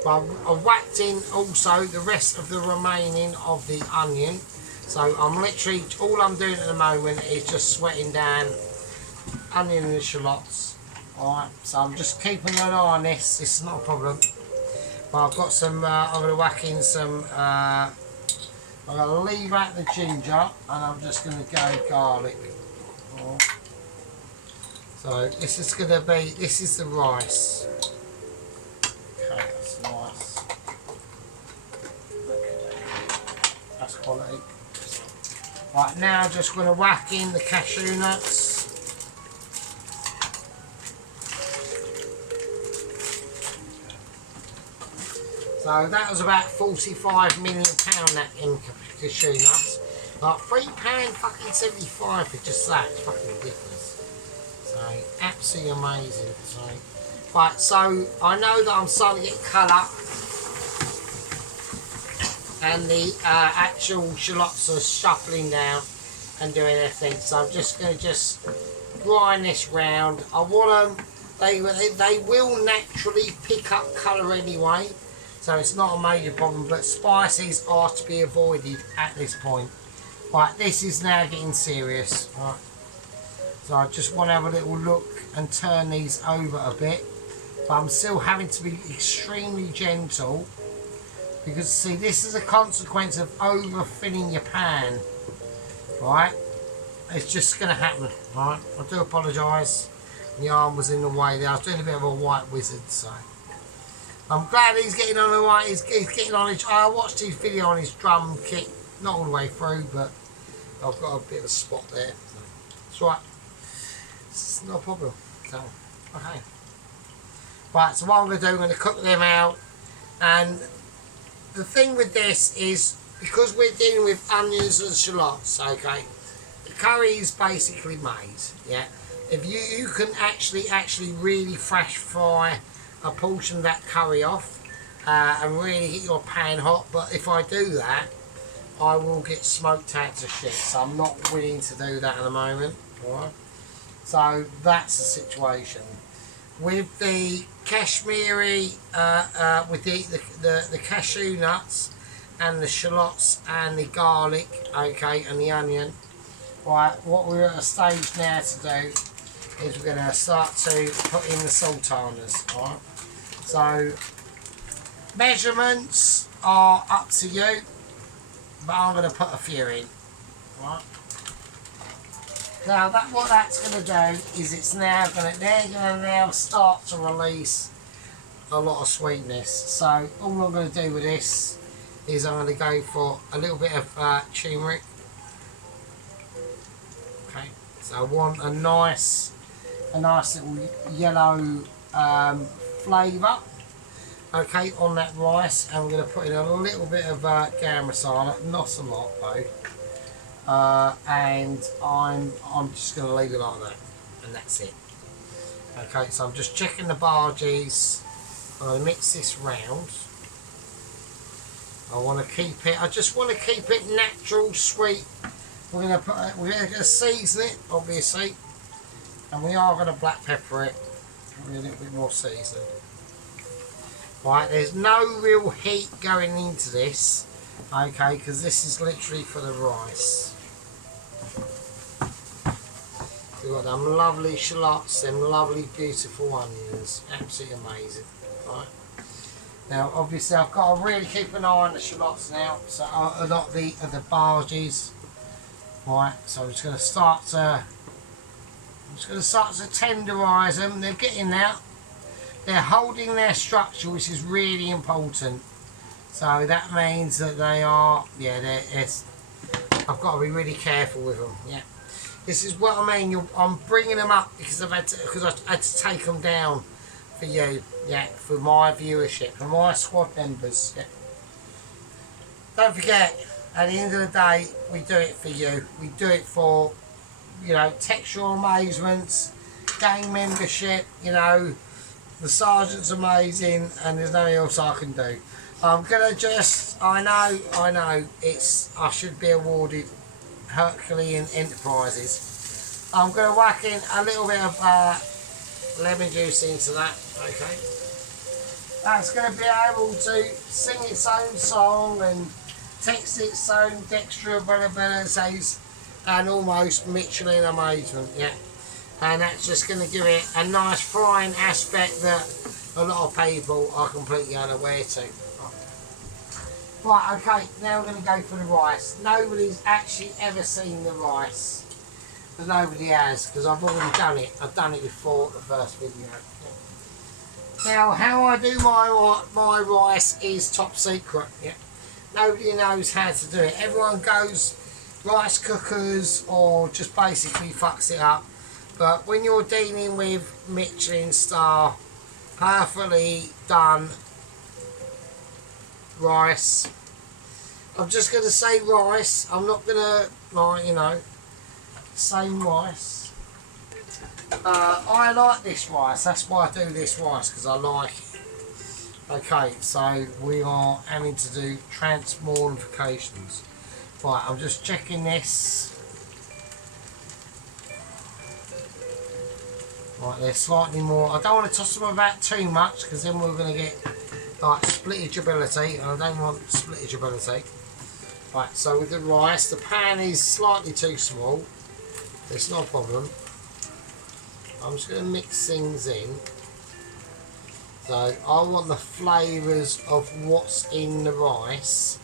But I've whacked in also the rest of the remaining of the onion. So I'm literally, all I'm doing at the moment is just sweating down onion and shallots. Alright, so I'm just keeping an eye on this. This is not a problem. But I've got some, I'm going to whack in some, I'm going to leave out the ginger, and I'm just going to go garlic. Right. So this is going to be, this is the rice. Okay, that's nice. That's quality. Right, now just going to whack in the cashew nuts. So that was about £45 million that in cashew nuts. Like £3.75 for just that. It's fucking ridiculous. So absolutely amazing. So, right, so I know that I'm starting to get colour, and the actual shallots are shuffling down and doing their thing. So I'm just going to grind this round. I want them. They will naturally pick up colour anyway. So it's not a major problem, but spices are to be avoided at this point. Right, this is now getting serious. Right. So I just want to have a little look and turn these over a bit. But I'm still having to be extremely gentle, because see, this is a consequence of overfilling your pan. Right? It's just going to happen. Right? I do apologise. The arm was in the way there. I was doing a bit of a white wizard, so. I'm glad he's getting on the right. He's getting on his. I watched his video on his drum kit, not all the way through, but I've got a bit of a spot there. That's right. It's no problem. So, okay. Right. So what I'm going to do, I'm going to cook them out. And the thing with this is, because we're dealing with onions and shallots, okay, the curry is basically made. Yeah. If you can actually really fresh fry a portion of that curry off and really get your pan hot, but if I do that, I will get smoked out to shit, so I'm not willing to do that at the moment. Alright, so that's the situation with the Kashmiri, with the cashew nuts and the shallots and the garlic, okay, and the onion. Right, what we're at a stage now to do is we're going to start to put in the sultanas. Alright, so measurements are up to you, but I'm going to put a few in. Right. Now what that's going to do is they're going to now start to release a lot of sweetness. So all I'm going to do with this is I'm going to go for a little bit of turmeric. Okay, so I want a nice little yellow flavour, okay, on that rice, and we're going to put in a little bit of garam masala, not a lot though, and I'm just going to leave it like that, and that's it. Okay, so I'm just checking the barges. I'm going to mix this round. I just want to keep it natural, sweet. We're going to season it, obviously, and we are going to black pepper it. A little bit more seasoning. Right, there's no real heat going into this, okay, because this is literally for the rice. We've got them lovely shallots, them lovely beautiful onions, absolutely amazing. Right, Now, obviously, I've got to really keep an eye on the shallots now, so a lot of the barges. Right, so I'm just going to start to tenderise them. They're getting there. They're holding their structure, which is really important. So that means that they are, yeah, I've got to be really careful with them. Yeah, this is what I mean. I'm bringing them up because I had to take them down for you. Yeah, for my viewership, for my squad members. Yeah. Don't forget, at the end of the day, we do it for you. We do it for, you know, textual amazements, gang membership. You know, the sergeant's amazing, and there's nothing else I can do. I'm gonna just, I know, I should be awarded Herculean Enterprises. I'm gonna whack in a little bit of lemon juice into that, okay? That's gonna be able to sing its own song and text its own dexterabilities and almost Michelin amazement, yeah. And that's just gonna give it a nice flying aspect that a lot of people are completely unaware to. Right, okay, now we're going to go for the rice. Nobody's actually ever seen the rice. But nobody has, because I've already done it. I've done it before the first video. Now, how I do my rice is top secret. Yeah. Nobody knows how to do it. Everyone goes rice cookers or just basically fucks it up. But when you're dealing with Michelin star, perfectly done rice, I'm just going to say rice, I'm not going to, like, you know, say rice. I like this rice, that's why I do this rice, because I like it. Okay, so we are having to do transmogrifications. Right, I'm just checking this. Right, they're slightly more, I don't want to toss them about too much, because then we're going to get like splitterability, and I don't want splitterability. Right, so with the rice, the pan is slightly too small. It's not a problem. I'm just going to mix things in. So I want the flavours of what's in the rice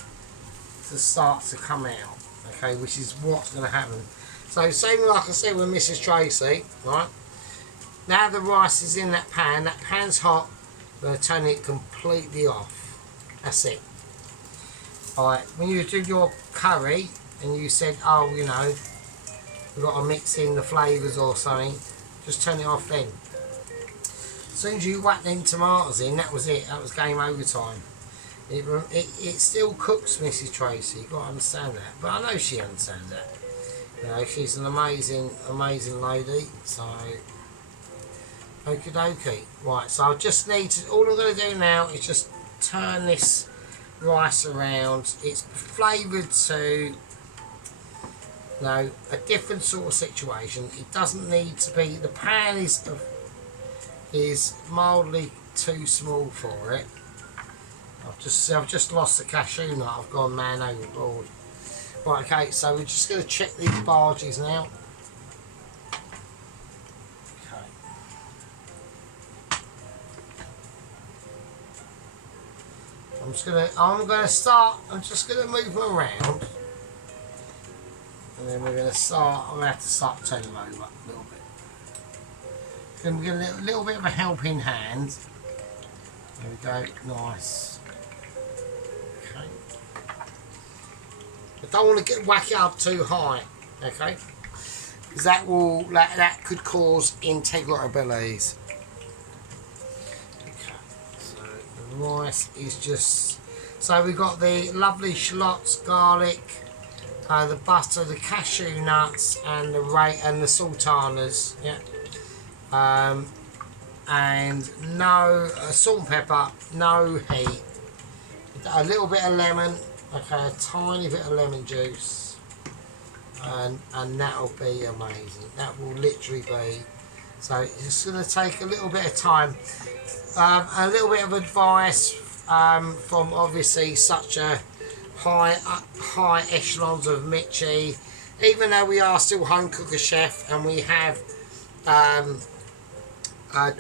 to start to come out. Okay, which is what's going to happen. So same like I said with Mrs. Tracy, right? Now the rice is in that pan's hot. I'm going to turn it completely off. That's it. Alright, when you do your curry and you said, oh, you know, we've got to mix in the flavours or something, just turn it off then. As soon as you whack them tomatoes in, that was it. That was game over time. It still cooks, Mrs. Tracy. You've got to understand that. But I know she understands that. You know, she's an amazing lady. So, okie dokie. Right, so I just need to, all I'm going to do now is just turn this rice around. It's flavoured to, you know, a different sort of situation. It doesn't need to be, the pan is mildly too small for it. I've just lost the cashew nut. I've gone man overboard. Right, okay, so we're just going to check these barges now. I'm just gonna move them around, and then I'm gonna have to start turning them over a little bit. Then we get a little bit of a helping hand. There we go, nice. Okay. But don't want to whack it up too high, okay? Because that could cause integrabilities. Rice is just, so we've got the lovely shallots, garlic, the butter, the cashew nuts, and the sultanas, yeah, and no salt and pepper, no heat, a little bit of lemon, okay, a tiny bit of lemon juice, and that'll be amazing. That will literally be. So it's just going to take a little bit of time. A little bit of advice from obviously such a high echelons of Mitchie. Even though we are still home cooker chef and we have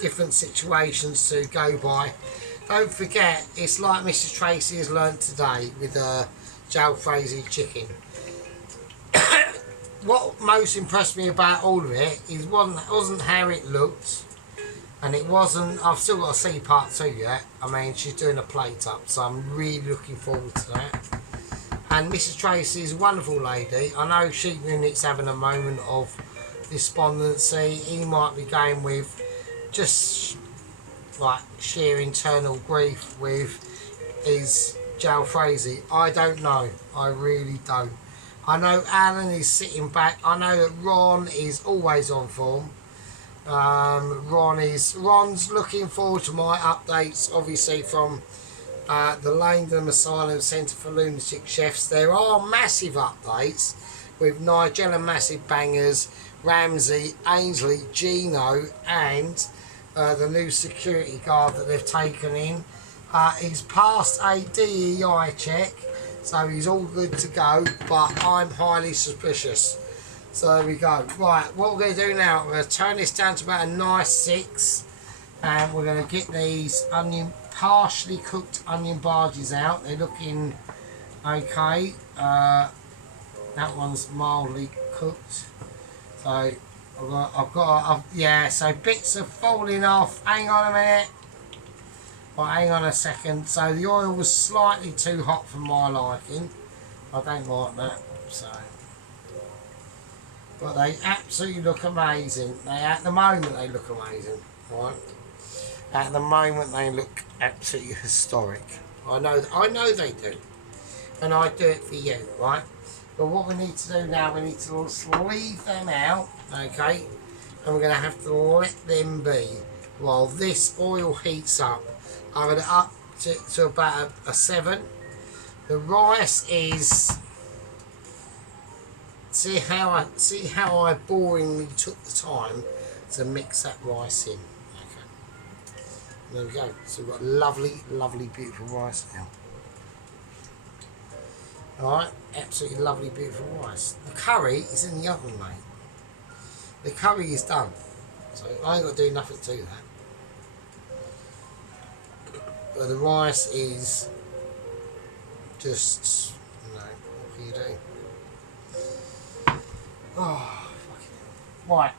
different situations to go by, don't forget, it's like Mrs. Tracy has learnt today with Jalfrezi chicken. What most impressed me about all of it is wasn't how it looked, and it wasn't. I've still got to see part 2 yet. I mean, she's doing a plate up, so I'm really looking forward to that. And Mrs. Tracy is a wonderful lady. I know Sheep Unit's having a moment of despondency. He might be going with just like sheer internal grief with his Jalfrezi. I don't know. I really don't. I know Alan is sitting back. I know that Ron is always on form. Ron's looking forward to my updates, obviously from the Langdon Asylum Centre for Lunatic Chefs. There are massive updates with Nigella Massive Bangers, Ramsey, Ainsley, Gino, and the new security guard that they've taken in. He's passed a DEI check, so he's all good to go, but I'm highly suspicious. So there we go. Right, what we're going to do now, we're going to turn this down to about a nice 6, and we're going to get these partially cooked onion barges out. They're looking okay. That one's mildly cooked. So yeah, so bits are falling off. Hang on a minute. Well, hang on a second. So the oil was slightly too hot for my liking. I don't like that. So, but they absolutely look amazing. At the moment they look amazing, right? At the moment they look absolutely historic. I know they do, and I do it for you, right? But what we need to do now, we need to leave them out, okay? And we're going to have to let them be while this oil heats up. I'm going to up to about a 7. The rice is. See how I boringly took the time to mix that rice in. Okay. There we go. So we've got lovely, lovely, beautiful rice now. Alright, absolutely lovely, beautiful rice. The curry is in the oven, mate. The curry is done. So I ain't got to do nothing to that. But the rice is just, what can you do? Oh, fucking hell. Right.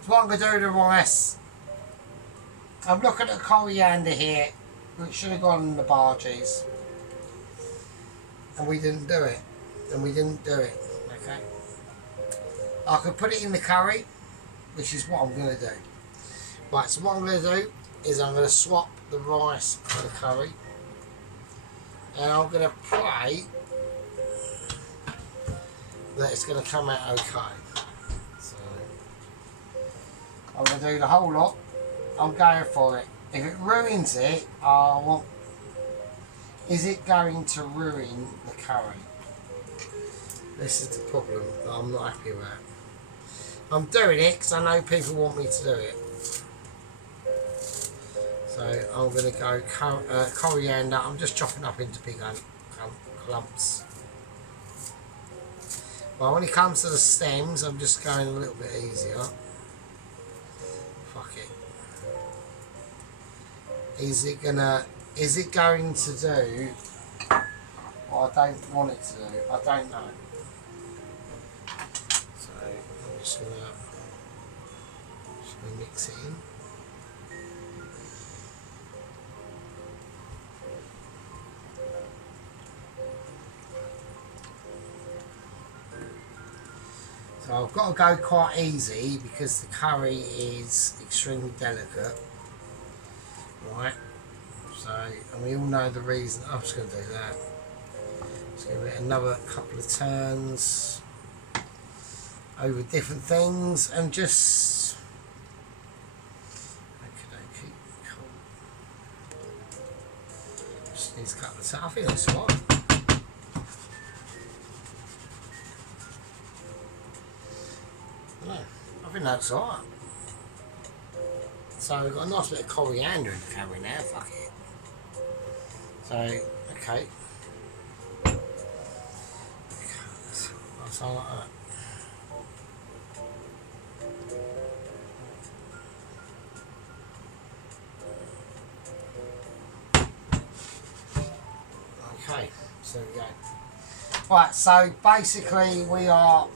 So what I'm going to do with the rice, I'm looking at the coriander here, which should have gone in the barges. And we didn't do it. Okay. I could put it in the curry, which is what I'm going to do. Right, so what I'm going to do is I'm going to swap the rice for the curry. And I'm going to pray that it's going to come out okay. So, I'm going to do the whole lot. I'm going for it. If it ruins it, is it going to ruin the curry? This is the problem that I'm not happy about. I'm doing it because I know people want me to do it. So I'm going to go coriander. I'm just chopping up into big clumps. Well, when it comes to the stems, I'm just going a little bit easier. Fuck it. Is it going to do what I don't want it to do? I don't know. So I'm just gonna mix it in. So I've got to go quite easy because the curry is extremely delicate. Right. So, and we all know the reason. I'm just going to do that. Just give it another couple of turns over different things and just. Okay, cool. Just needs a couple of turns. I think that's right. I think that's right. So we've got a nice bit of coriander in the curry now, fuck it. So, okay. So like that. So there we go. Right, so basically we are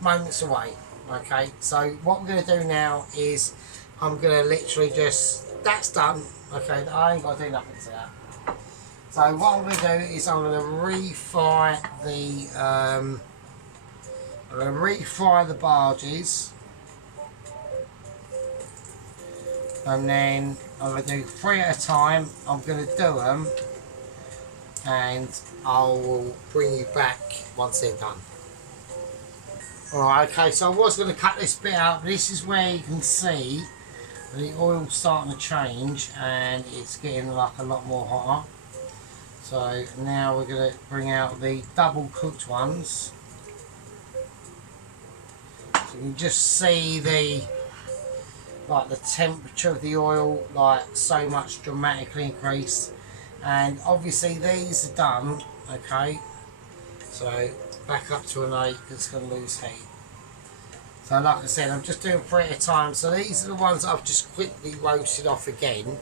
moments away. Okay, so what we're going to do now is I'm going to literally just, that's done. Okay, I ain't got to do nothing to that. So what I'm going to do is I'm going to refry the barges, and then I'm going to do 3 at a time. I'm going to do them, and I will bring you back once they're done. Alright, okay, so I was going to cut this bit out, but this is where you can see the oil's starting to change and it's getting like a lot more hotter. So now we're going to bring out the double cooked ones. So you can just see the temperature of the oil like so much dramatically increased, and obviously these are done. Okay, so back up to an 8 because it's going to lose heat. So like I said, I'm just doing 3 at a time. So these are the ones that I've just quickly roasted off again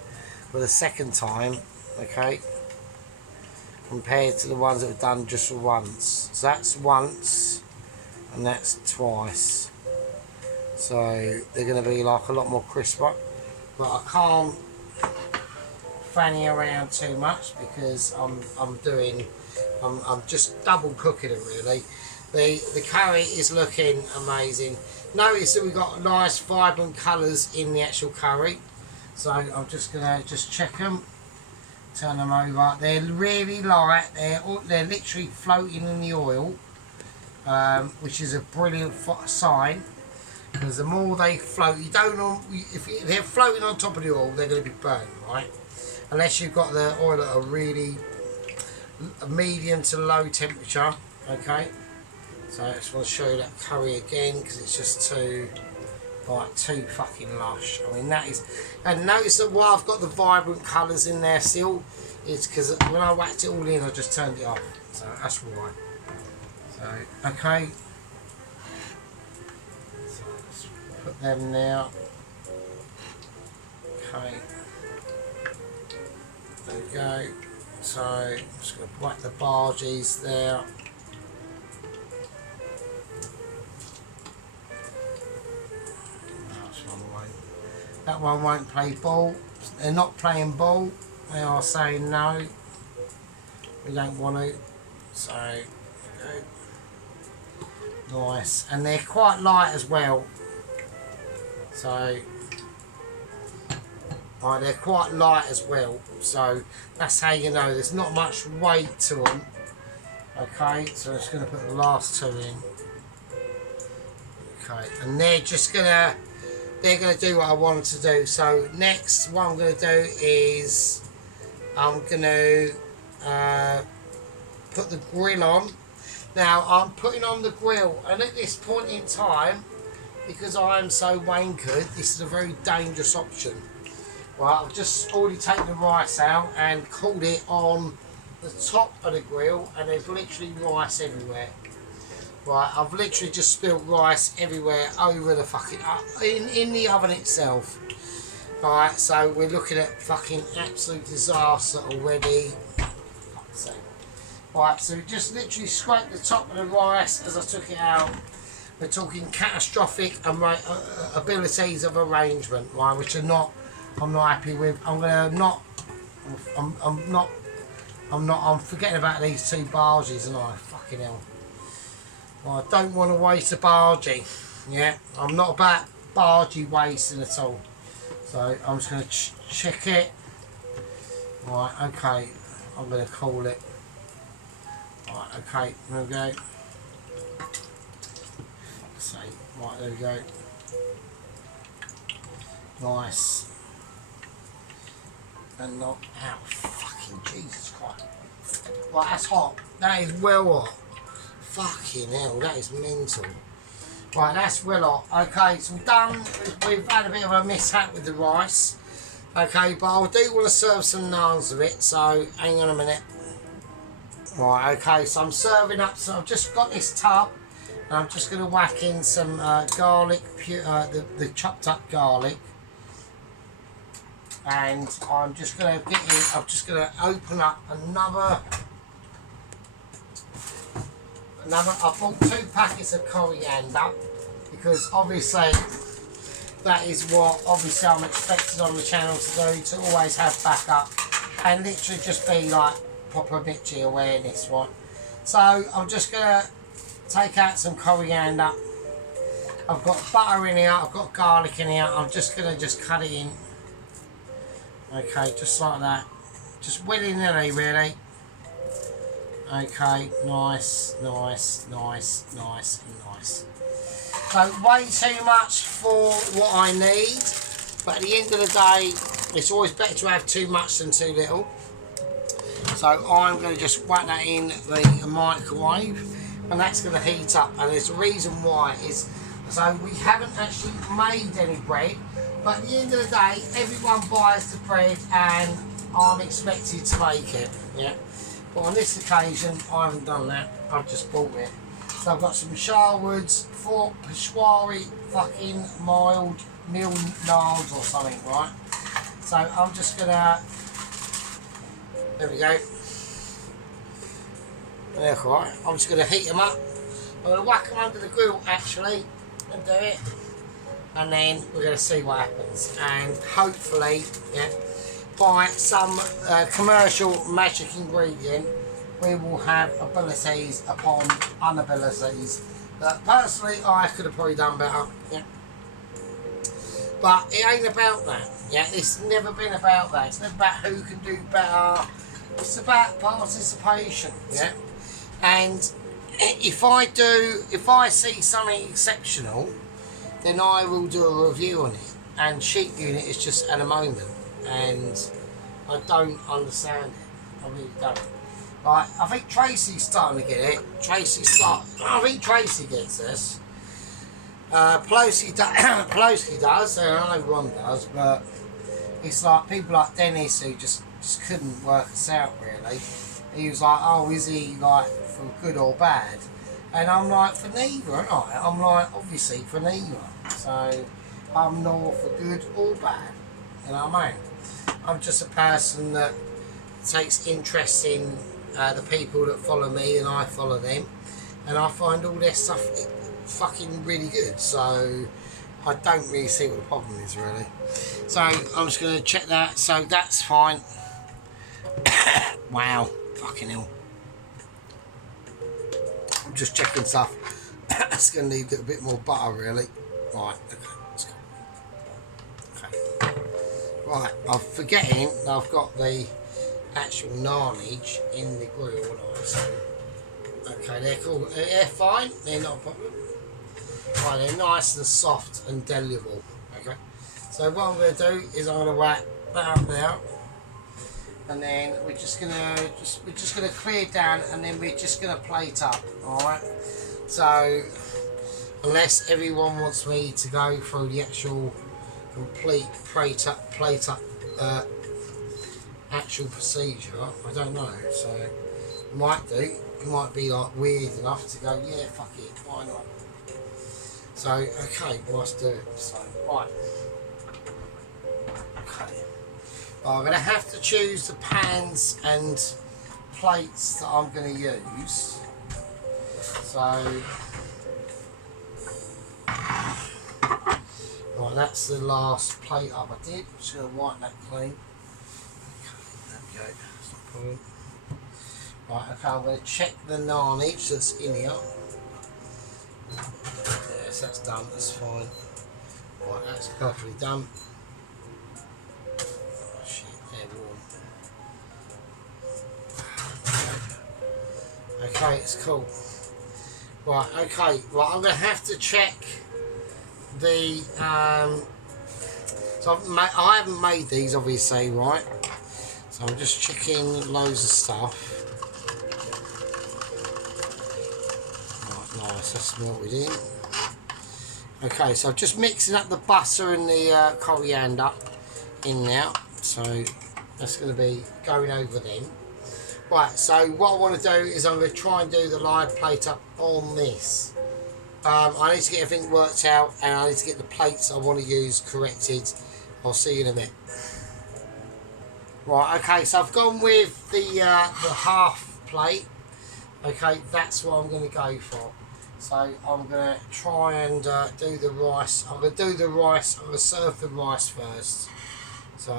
for the second time, okay, compared to the ones that were done just for once. So that's once and that's twice. So they're going to be like a lot more crisper, but I can't fanny around too much because I'm just double cooking it really. The curry is looking amazing. Notice that we've got nice vibrant colours in the actual curry. So I'm just gonna check them, turn them over. They're really light. They're literally floating in the oil, which is a brilliant sign. Because the more they float, if they're floating on top of the oil, they're going to be burnt, right? Unless you've got the oil at a really medium to low temperature, okay? So I just want to show you that curry again because it's just too fucking lush. I mean that is, and notice that why I've got the vibrant colours in there still, it's because when I whacked it all in, I just turned it off. So that's why. So okay. So let's put them now. Okay. There we go. So I'm just going to whack the barges there. That one won't play ball. They're not playing ball. They are saying no. We don't want to. So, there we go. Nice. And they're quite light as well. So, right, they're quite light as well. So, that's how you know there's not much weight to them. Okay, so I'm just going to put the last 2 in. Okay, and they're just going to do what I wanted to do. So next what I'm going to do is I'm going to put the grill on. Now I'm putting on the grill, and at this point in time, because I am so wankered, this is a very dangerous option. Right, I've just already taken the rice out and cooled it on the top of the grill, and there's literally rice everywhere. Right, I've literally just spilled rice everywhere over the fucking in the oven itself. Right, so we're looking at fucking absolute disaster already. Fuck's sake. Right, so we just literally scraped the top of the rice as I took it out. We're talking catastrophic abilities of arrangement, right, which I'm not happy with. I'm forgetting about these 2 barges, and fucking hell. Well, I don't want to waste a bargee. Yeah, I'm not about bargee wasting at all. So I'm just going to check it. Right, okay. I'm going to call it. Right, okay. There we go. Fuck's sake. Right, there we go. Nice. And not out. Fucking Jesus Christ. Right, that's hot. That is well hot. Fucking hell, that is mental. Right, that's well hot. Okay, so we're done. We've had a bit of a mishap with the rice. Okay, but I do want to serve some naans with it, so hang on a minute. Right, okay, so I'm serving up, so I've just got this tub, and I'm just going to whack in some garlic, the chopped up garlic. And I'm just going to I'm just going to open up another I bought 2 packets of coriander because obviously that is what obviously I'm expected on the channel to do, to always have backup and literally just be like proper Mitchy awareness, right? So I'm just gonna take out some coriander. I've got butter in here, I've got garlic in here. I'm just gonna cut it in. Okay, just like that. Just willy-nilly really. Okay, nice, nice, nice, nice, nice. So way too much for what I need, but at the end of the day, it's always better to have too much than too little. So I'm going to just whack that in the microwave, and that's going to heat up. And there's a reason why is, so we haven't actually made any bread, but at the end of the day, everyone buys the bread, and I'm expected to make it. Yeah. But on this occasion, I haven't done that. I've just bought it. So I've got some Sharwood's for Peshwari fucking mild meal nards or something, right? So I'm just gonna. There we go. They're right. I'm just gonna heat them up. I'm gonna whack them under the grill actually and do it, and then we're gonna see what happens. And hopefully, yeah, by some commercial magic ingredient, we will have abilities upon unabilities that personally I could have probably done better. Yeah. But it ain't about that. Yeah, it's never been about that. It's never about who can do better. It's about participation. Yeah. And if I see something exceptional, then I will do a review on it. And sheep unit is just at a moment. And I don't understand it. I really don't. Right, I think Tracy's starting to get it. I think Tracy gets this. Pelosi does, and I know Ron does, but it's like people like Dennis who just couldn't work us out really. He was like, oh, is he like for good or bad? And I'm like, for neither, aren't I? I'm like, obviously for neither. So I'm nor for good or bad. You know what I mean? I'm just a person that takes interest in the people that follow me, and I follow them, and I find all their stuff fucking really good. So I don't really see what the problem is really. So I'm just going to check that. So that's fine. Wow, fucking hell. I'm just checking stuff. It's going to need a little bit more butter really. Right, okay, let's go. Okay. Right, I'm forgetting I've got the actual narnage in the grill, so okay, they're cool. They're fine, they're not a problem. Right, they're nice and soft and delicate. Okay, so what I'm going to do is I'm going to whack that up there, and then we're just going to clear down, and then we're just going to plate up. All right. So unless everyone wants me to go through the actual complete plate up actual procedure, I don't know, so it might do. It might be like weird enough to go, yeah, fuck it, why not? So okay, well, let's do it. So right, okay. Well, I'm gonna have to choose the pans and plates that I'm gonna use. So right, that's the last plate up I did. I'm just gonna wipe that clean. Okay, that's not a problem. Right, okay, I'm going to check the narnage that's in here. Yes, that's done, that's fine. Right, that's perfectly done. Oh, shit, they're warm. Okay, it's cool. Right, okay, right, I'm going to have to check the, so I haven't made these obviously, right? So I'm just checking loads of stuff. Right, nice, that's melted in. Okay, so I'm just mixing up the butter and the coriander in now. So that's going to be going over them. Right, so what I want to do is I'm going to try and do the live plate up on this. I need to get everything worked out, and I need to get the plates I want to use corrected. I'll see you in a bit. Right, okay, so I've gone with the half plate. Okay, that's what I'm going to go for. So I'm going to try and do the rice. I'm going to do the rice. I'm going to serve the rice first. So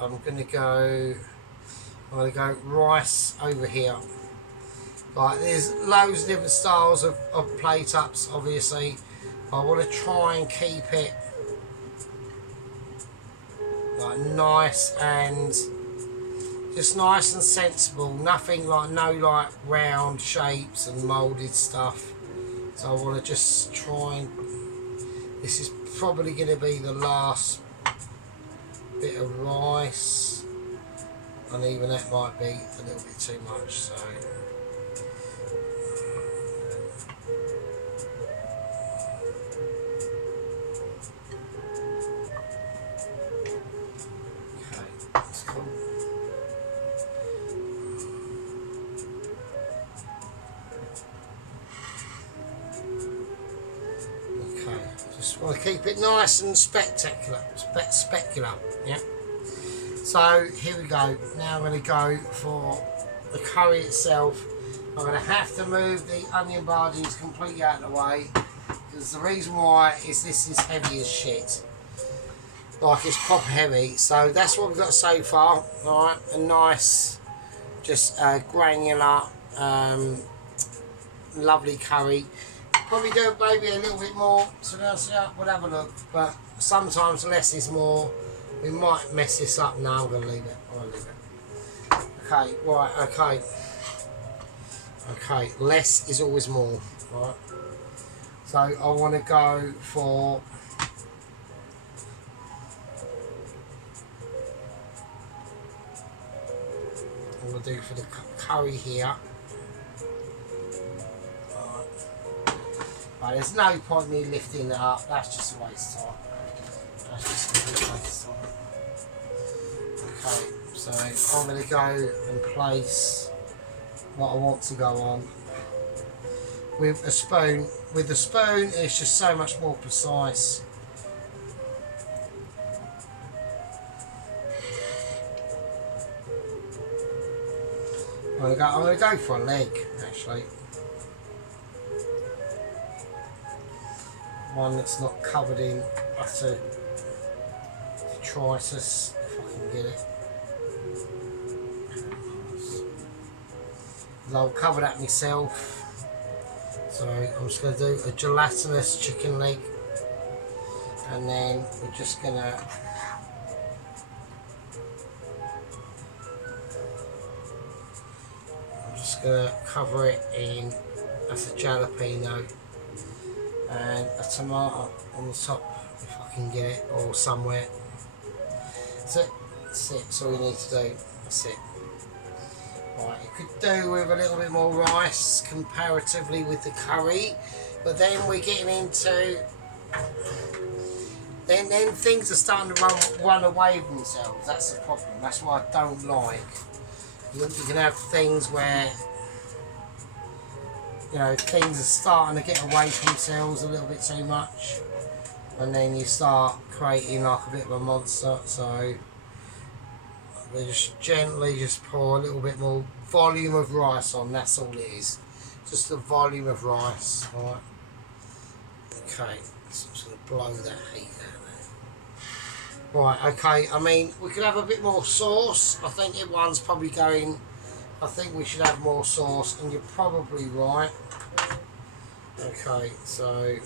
I'm going to go rice over here. Like, there's loads of different styles of plate ups, obviously. I want to try and keep it like nice and just nice and sensible. Nothing like, no like round shapes and moulded stuff. So I want to just try and, this is probably going to be the last bit of rice, and even that might be a little bit too much. So okay, that's cool. Okay, just want to keep it nice and spectacular, specular, yeah. So here we go. Now I'm going to go for the curry itself. I'm going to have to move the onion bhajis completely out of the way, because the reason why is this is heavy as shit. Like, it's proper heavy. So that's what we've got so far. Alright, a nice, just granular, lovely curry. Probably do maybe a little bit more, so we'll have a look. But sometimes less is more. We might mess this up. No, I'm going to leave it. I'm going to leave it. Okay, right, okay. Okay, less is always more, right? So I want to go for... I'm going to do for the curry here. Right, there's no point me lifting it up. That's just a waste of time. That's just a waste of time. Okay, so I'm going to go and place what I want to go on with a spoon. With the spoon, it's just so much more precise. I'm going to go for a leg, actually. One that's not covered in utter detritus, if I can get it. I'll cover that myself. So I'm just going to do a gelatinous chicken leg, and then we're just going to cover it in, that's a jalapeno, and a tomato on the top, if I can get it, or somewhere. That's it. That's all we need to do. That's it. Right, you could do with a little bit more rice comparatively with the curry, but then we're getting into, then things are starting to run away with themselves. That's the problem. That's what I don't like. You can have things where, you know, things are starting to get away from themselves a little bit too much, and then you start creating like a bit of a monster. So we just gently just pour a little bit more volume of rice on. That's all it is, just the volume of rice. All right. Okay, so I'm just going to blow that heat out there. Right, okay, I mean, we could have a bit more sauce. I think everyone's probably going, I think we should have more sauce, and you're probably right. Okay, so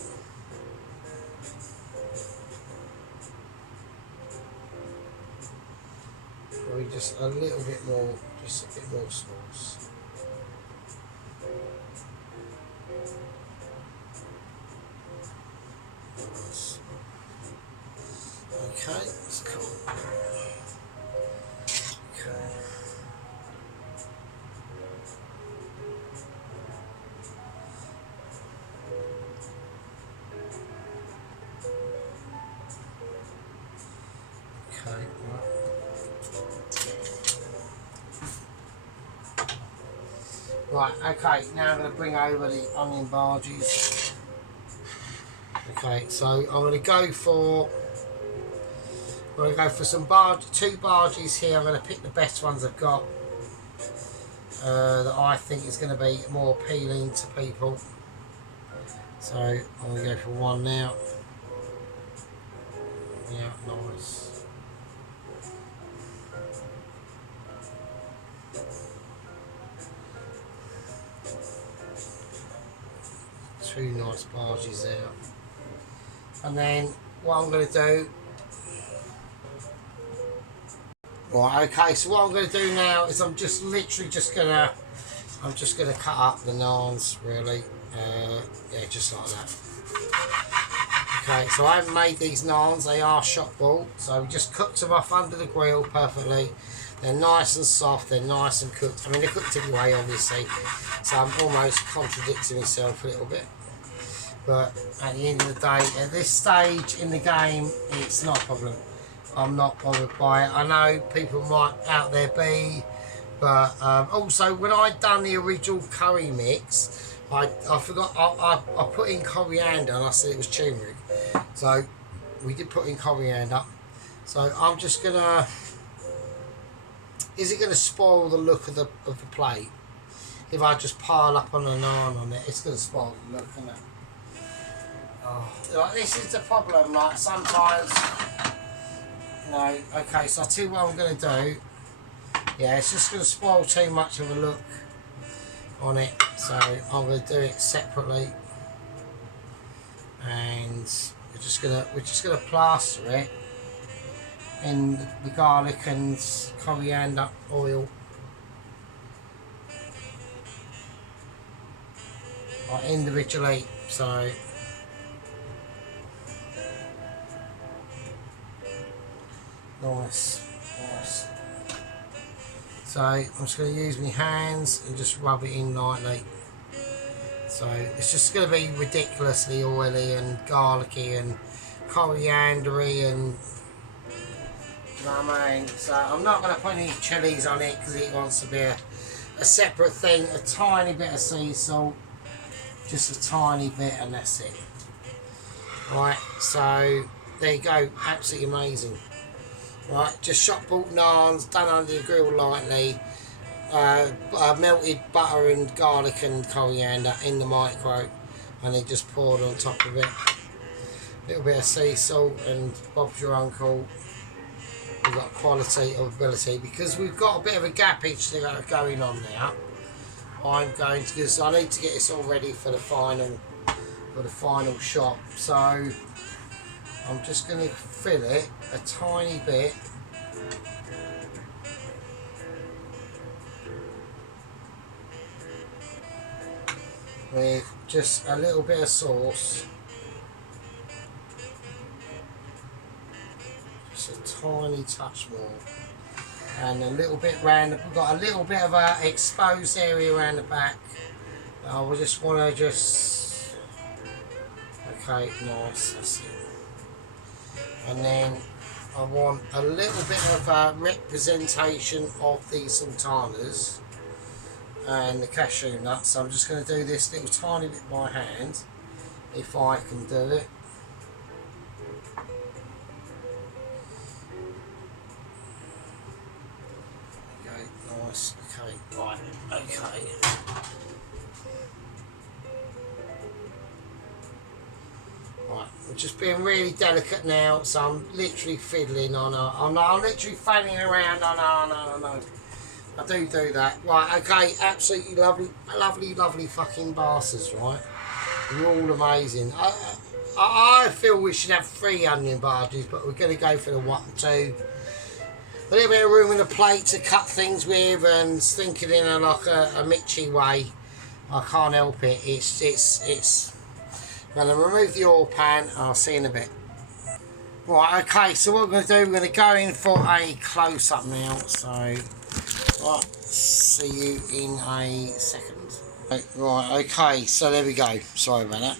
probably just a little bit more, just a bit more sauce. Okay, that's cool. Okay. Okay, right, okay, now I'm going to bring over the onion bhajis. Okay, so I'm going to go for some two bhajis here. I'm going to pick the best ones I've got. that I think is going to be more appealing to people. So I'm going to go for one now. Yeah, nice. Two nice barges there. And then what I'm going to do, right, okay, so what I'm going to do now is I'm just literally just going to, I'm just going to cut up the naans really, yeah, just like that. Okay, so I haven't made these naans, they are shop bought, so we just cooked them off under the grill perfectly. They're nice and soft, they're nice and cooked. I mean, they're cooked anyway, obviously, so I'm almost contradicting myself a little bit. But at the end of the day, at this stage in the game, it's not a problem. I'm not bothered by it. I know people might out there be, but also when I done the original curry mix, I forgot, I put in coriander and I said it was turmeric. So we did put in coriander. So I'm just gonna, is it gonna spoil the look of the plate? If I just pile up on a naan on it, it's gonna spoil the look, isn't it? Oh, like, this is the problem, like sometimes, you know, okay, so I'll tell you what I'm going to do. Yeah, it's just going to spoil too much of a look on it, so I'm going to do it separately. And we're just going to plaster it in the garlic and coriander oil. Like individually, so nice, nice. So I'm just going to use my hands and just rub it in lightly. So it's just going to be ridiculously oily and garlicky and coriandery and, you know what I mean? So I'm not going to put any chilies on it because it wants to be a separate thing. A tiny bit of sea salt, just a tiny bit, and that's it. Right, so there you go, absolutely amazing. Right, just shop bought naans, done under the grill lightly, melted butter and garlic and coriander in the micro, and then just poured on top of it. A little bit of sea salt and Bob's your uncle. We've got quality of ability because we've got a bit of a gappage going on now. I'm going to, because I need to get this all ready for the final shot. So I'm just going to fill it a tiny bit with just a little bit of sauce, just a tiny touch more, and a little bit round. We've got a little bit of a exposed area around the back. I will just want to just, okay, nice, that's it. And then I want a little bit of a representation of the sultanas and the cashew nuts. So I'm just going to do this little tiny bit by hand, if I can do it. Okay, nice, okay, right, okay. Right, I'm just being really delicate now, so I'm literally fiddling on her. I'm literally fanning around on her. I do that. Right, okay, absolutely lovely fucking bastards, right? You're all amazing. I feel we should have 3 onion barges, but we're going to go for the 1, 2. A little bit of room in the plate to cut things with, and thinking in a Mitchy way. I can't help it. It's. I'm going to remove the oil pan, and I'll see you in a bit. Right, okay, so what we're going to do, we're going to go in for a close-up now. So, right, see you in a second. Right, okay, so there we go. Sorry about that.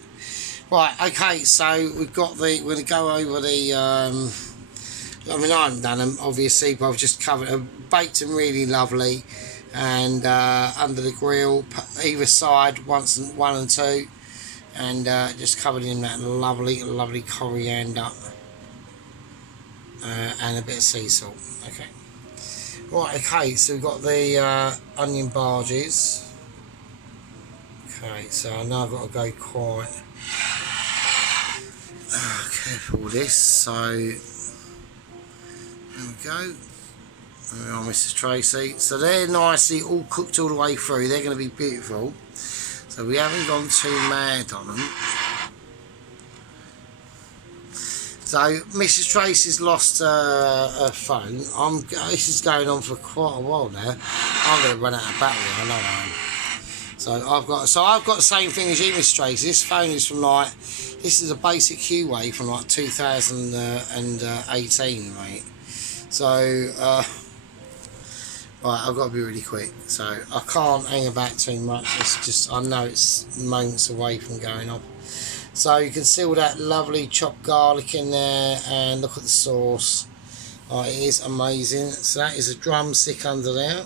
Right, okay, so we've got we're going to go over the, I mean, I haven't done them, obviously, but I've just covered them, baked them really lovely, and under the grill, either side, 1 and 2. And just covered in that lovely coriander and a bit of sea salt. Okay. Right, okay, so we've got the onion barges. Okay, so I know I've got to go quite careful with this. So there we go. There we are, Mrs. Tracy. So they're nicely all cooked all the way through. They're going to be beautiful. So we haven't gone too mad on them. So Mrs. Tracy's lost her phone. This is going on for quite a while now. I'm going to run out of battery. I know I am. So I've got the same thing as you, Mrs. Tracy. This phone is from this is a basic Huawei from 2018, mate. So right, I've got to be really quick. So I can't hang about too much. It's just, I know it's moments away from going off. So you can see all that lovely chopped garlic in there, and look at the sauce. It is amazing. So that is a drumstick under there.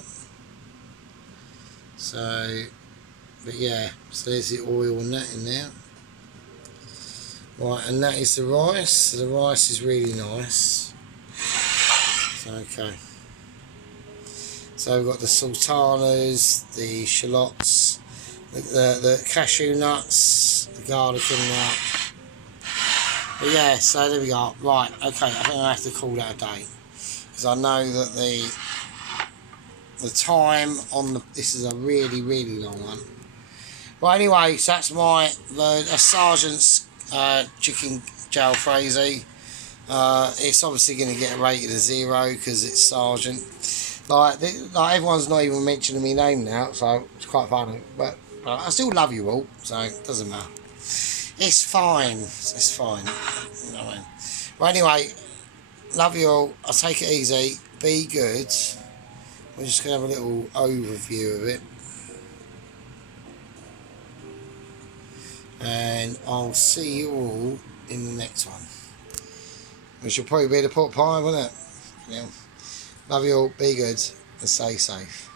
So, but yeah, so there's the oil and that in there. Right, and that is the rice. So the rice is really nice. So, okay. So we've got the sultanas, the shallots, the cashew nuts, the garlic in there. But yeah, so there we go. Right, okay, I think I have to call that a day, because I know that the time on this is a really, really long one. Well, anyway, so that's a sergeant's chicken jalfrezi. It's obviously going to get rated a 0 because it's sergeant. Like everyone's not even mentioning my name now, so it's quite funny. But I still love you all, so it doesn't matter. It's fine. It's fine. You know what I mean? Well, anyway, love you all. I'll take it easy. Be good. We're just going to have a little overview of it. And I'll see you all in the next one. Which will probably be the pot pie, won't it? Yeah. Love you all. Be good and stay safe.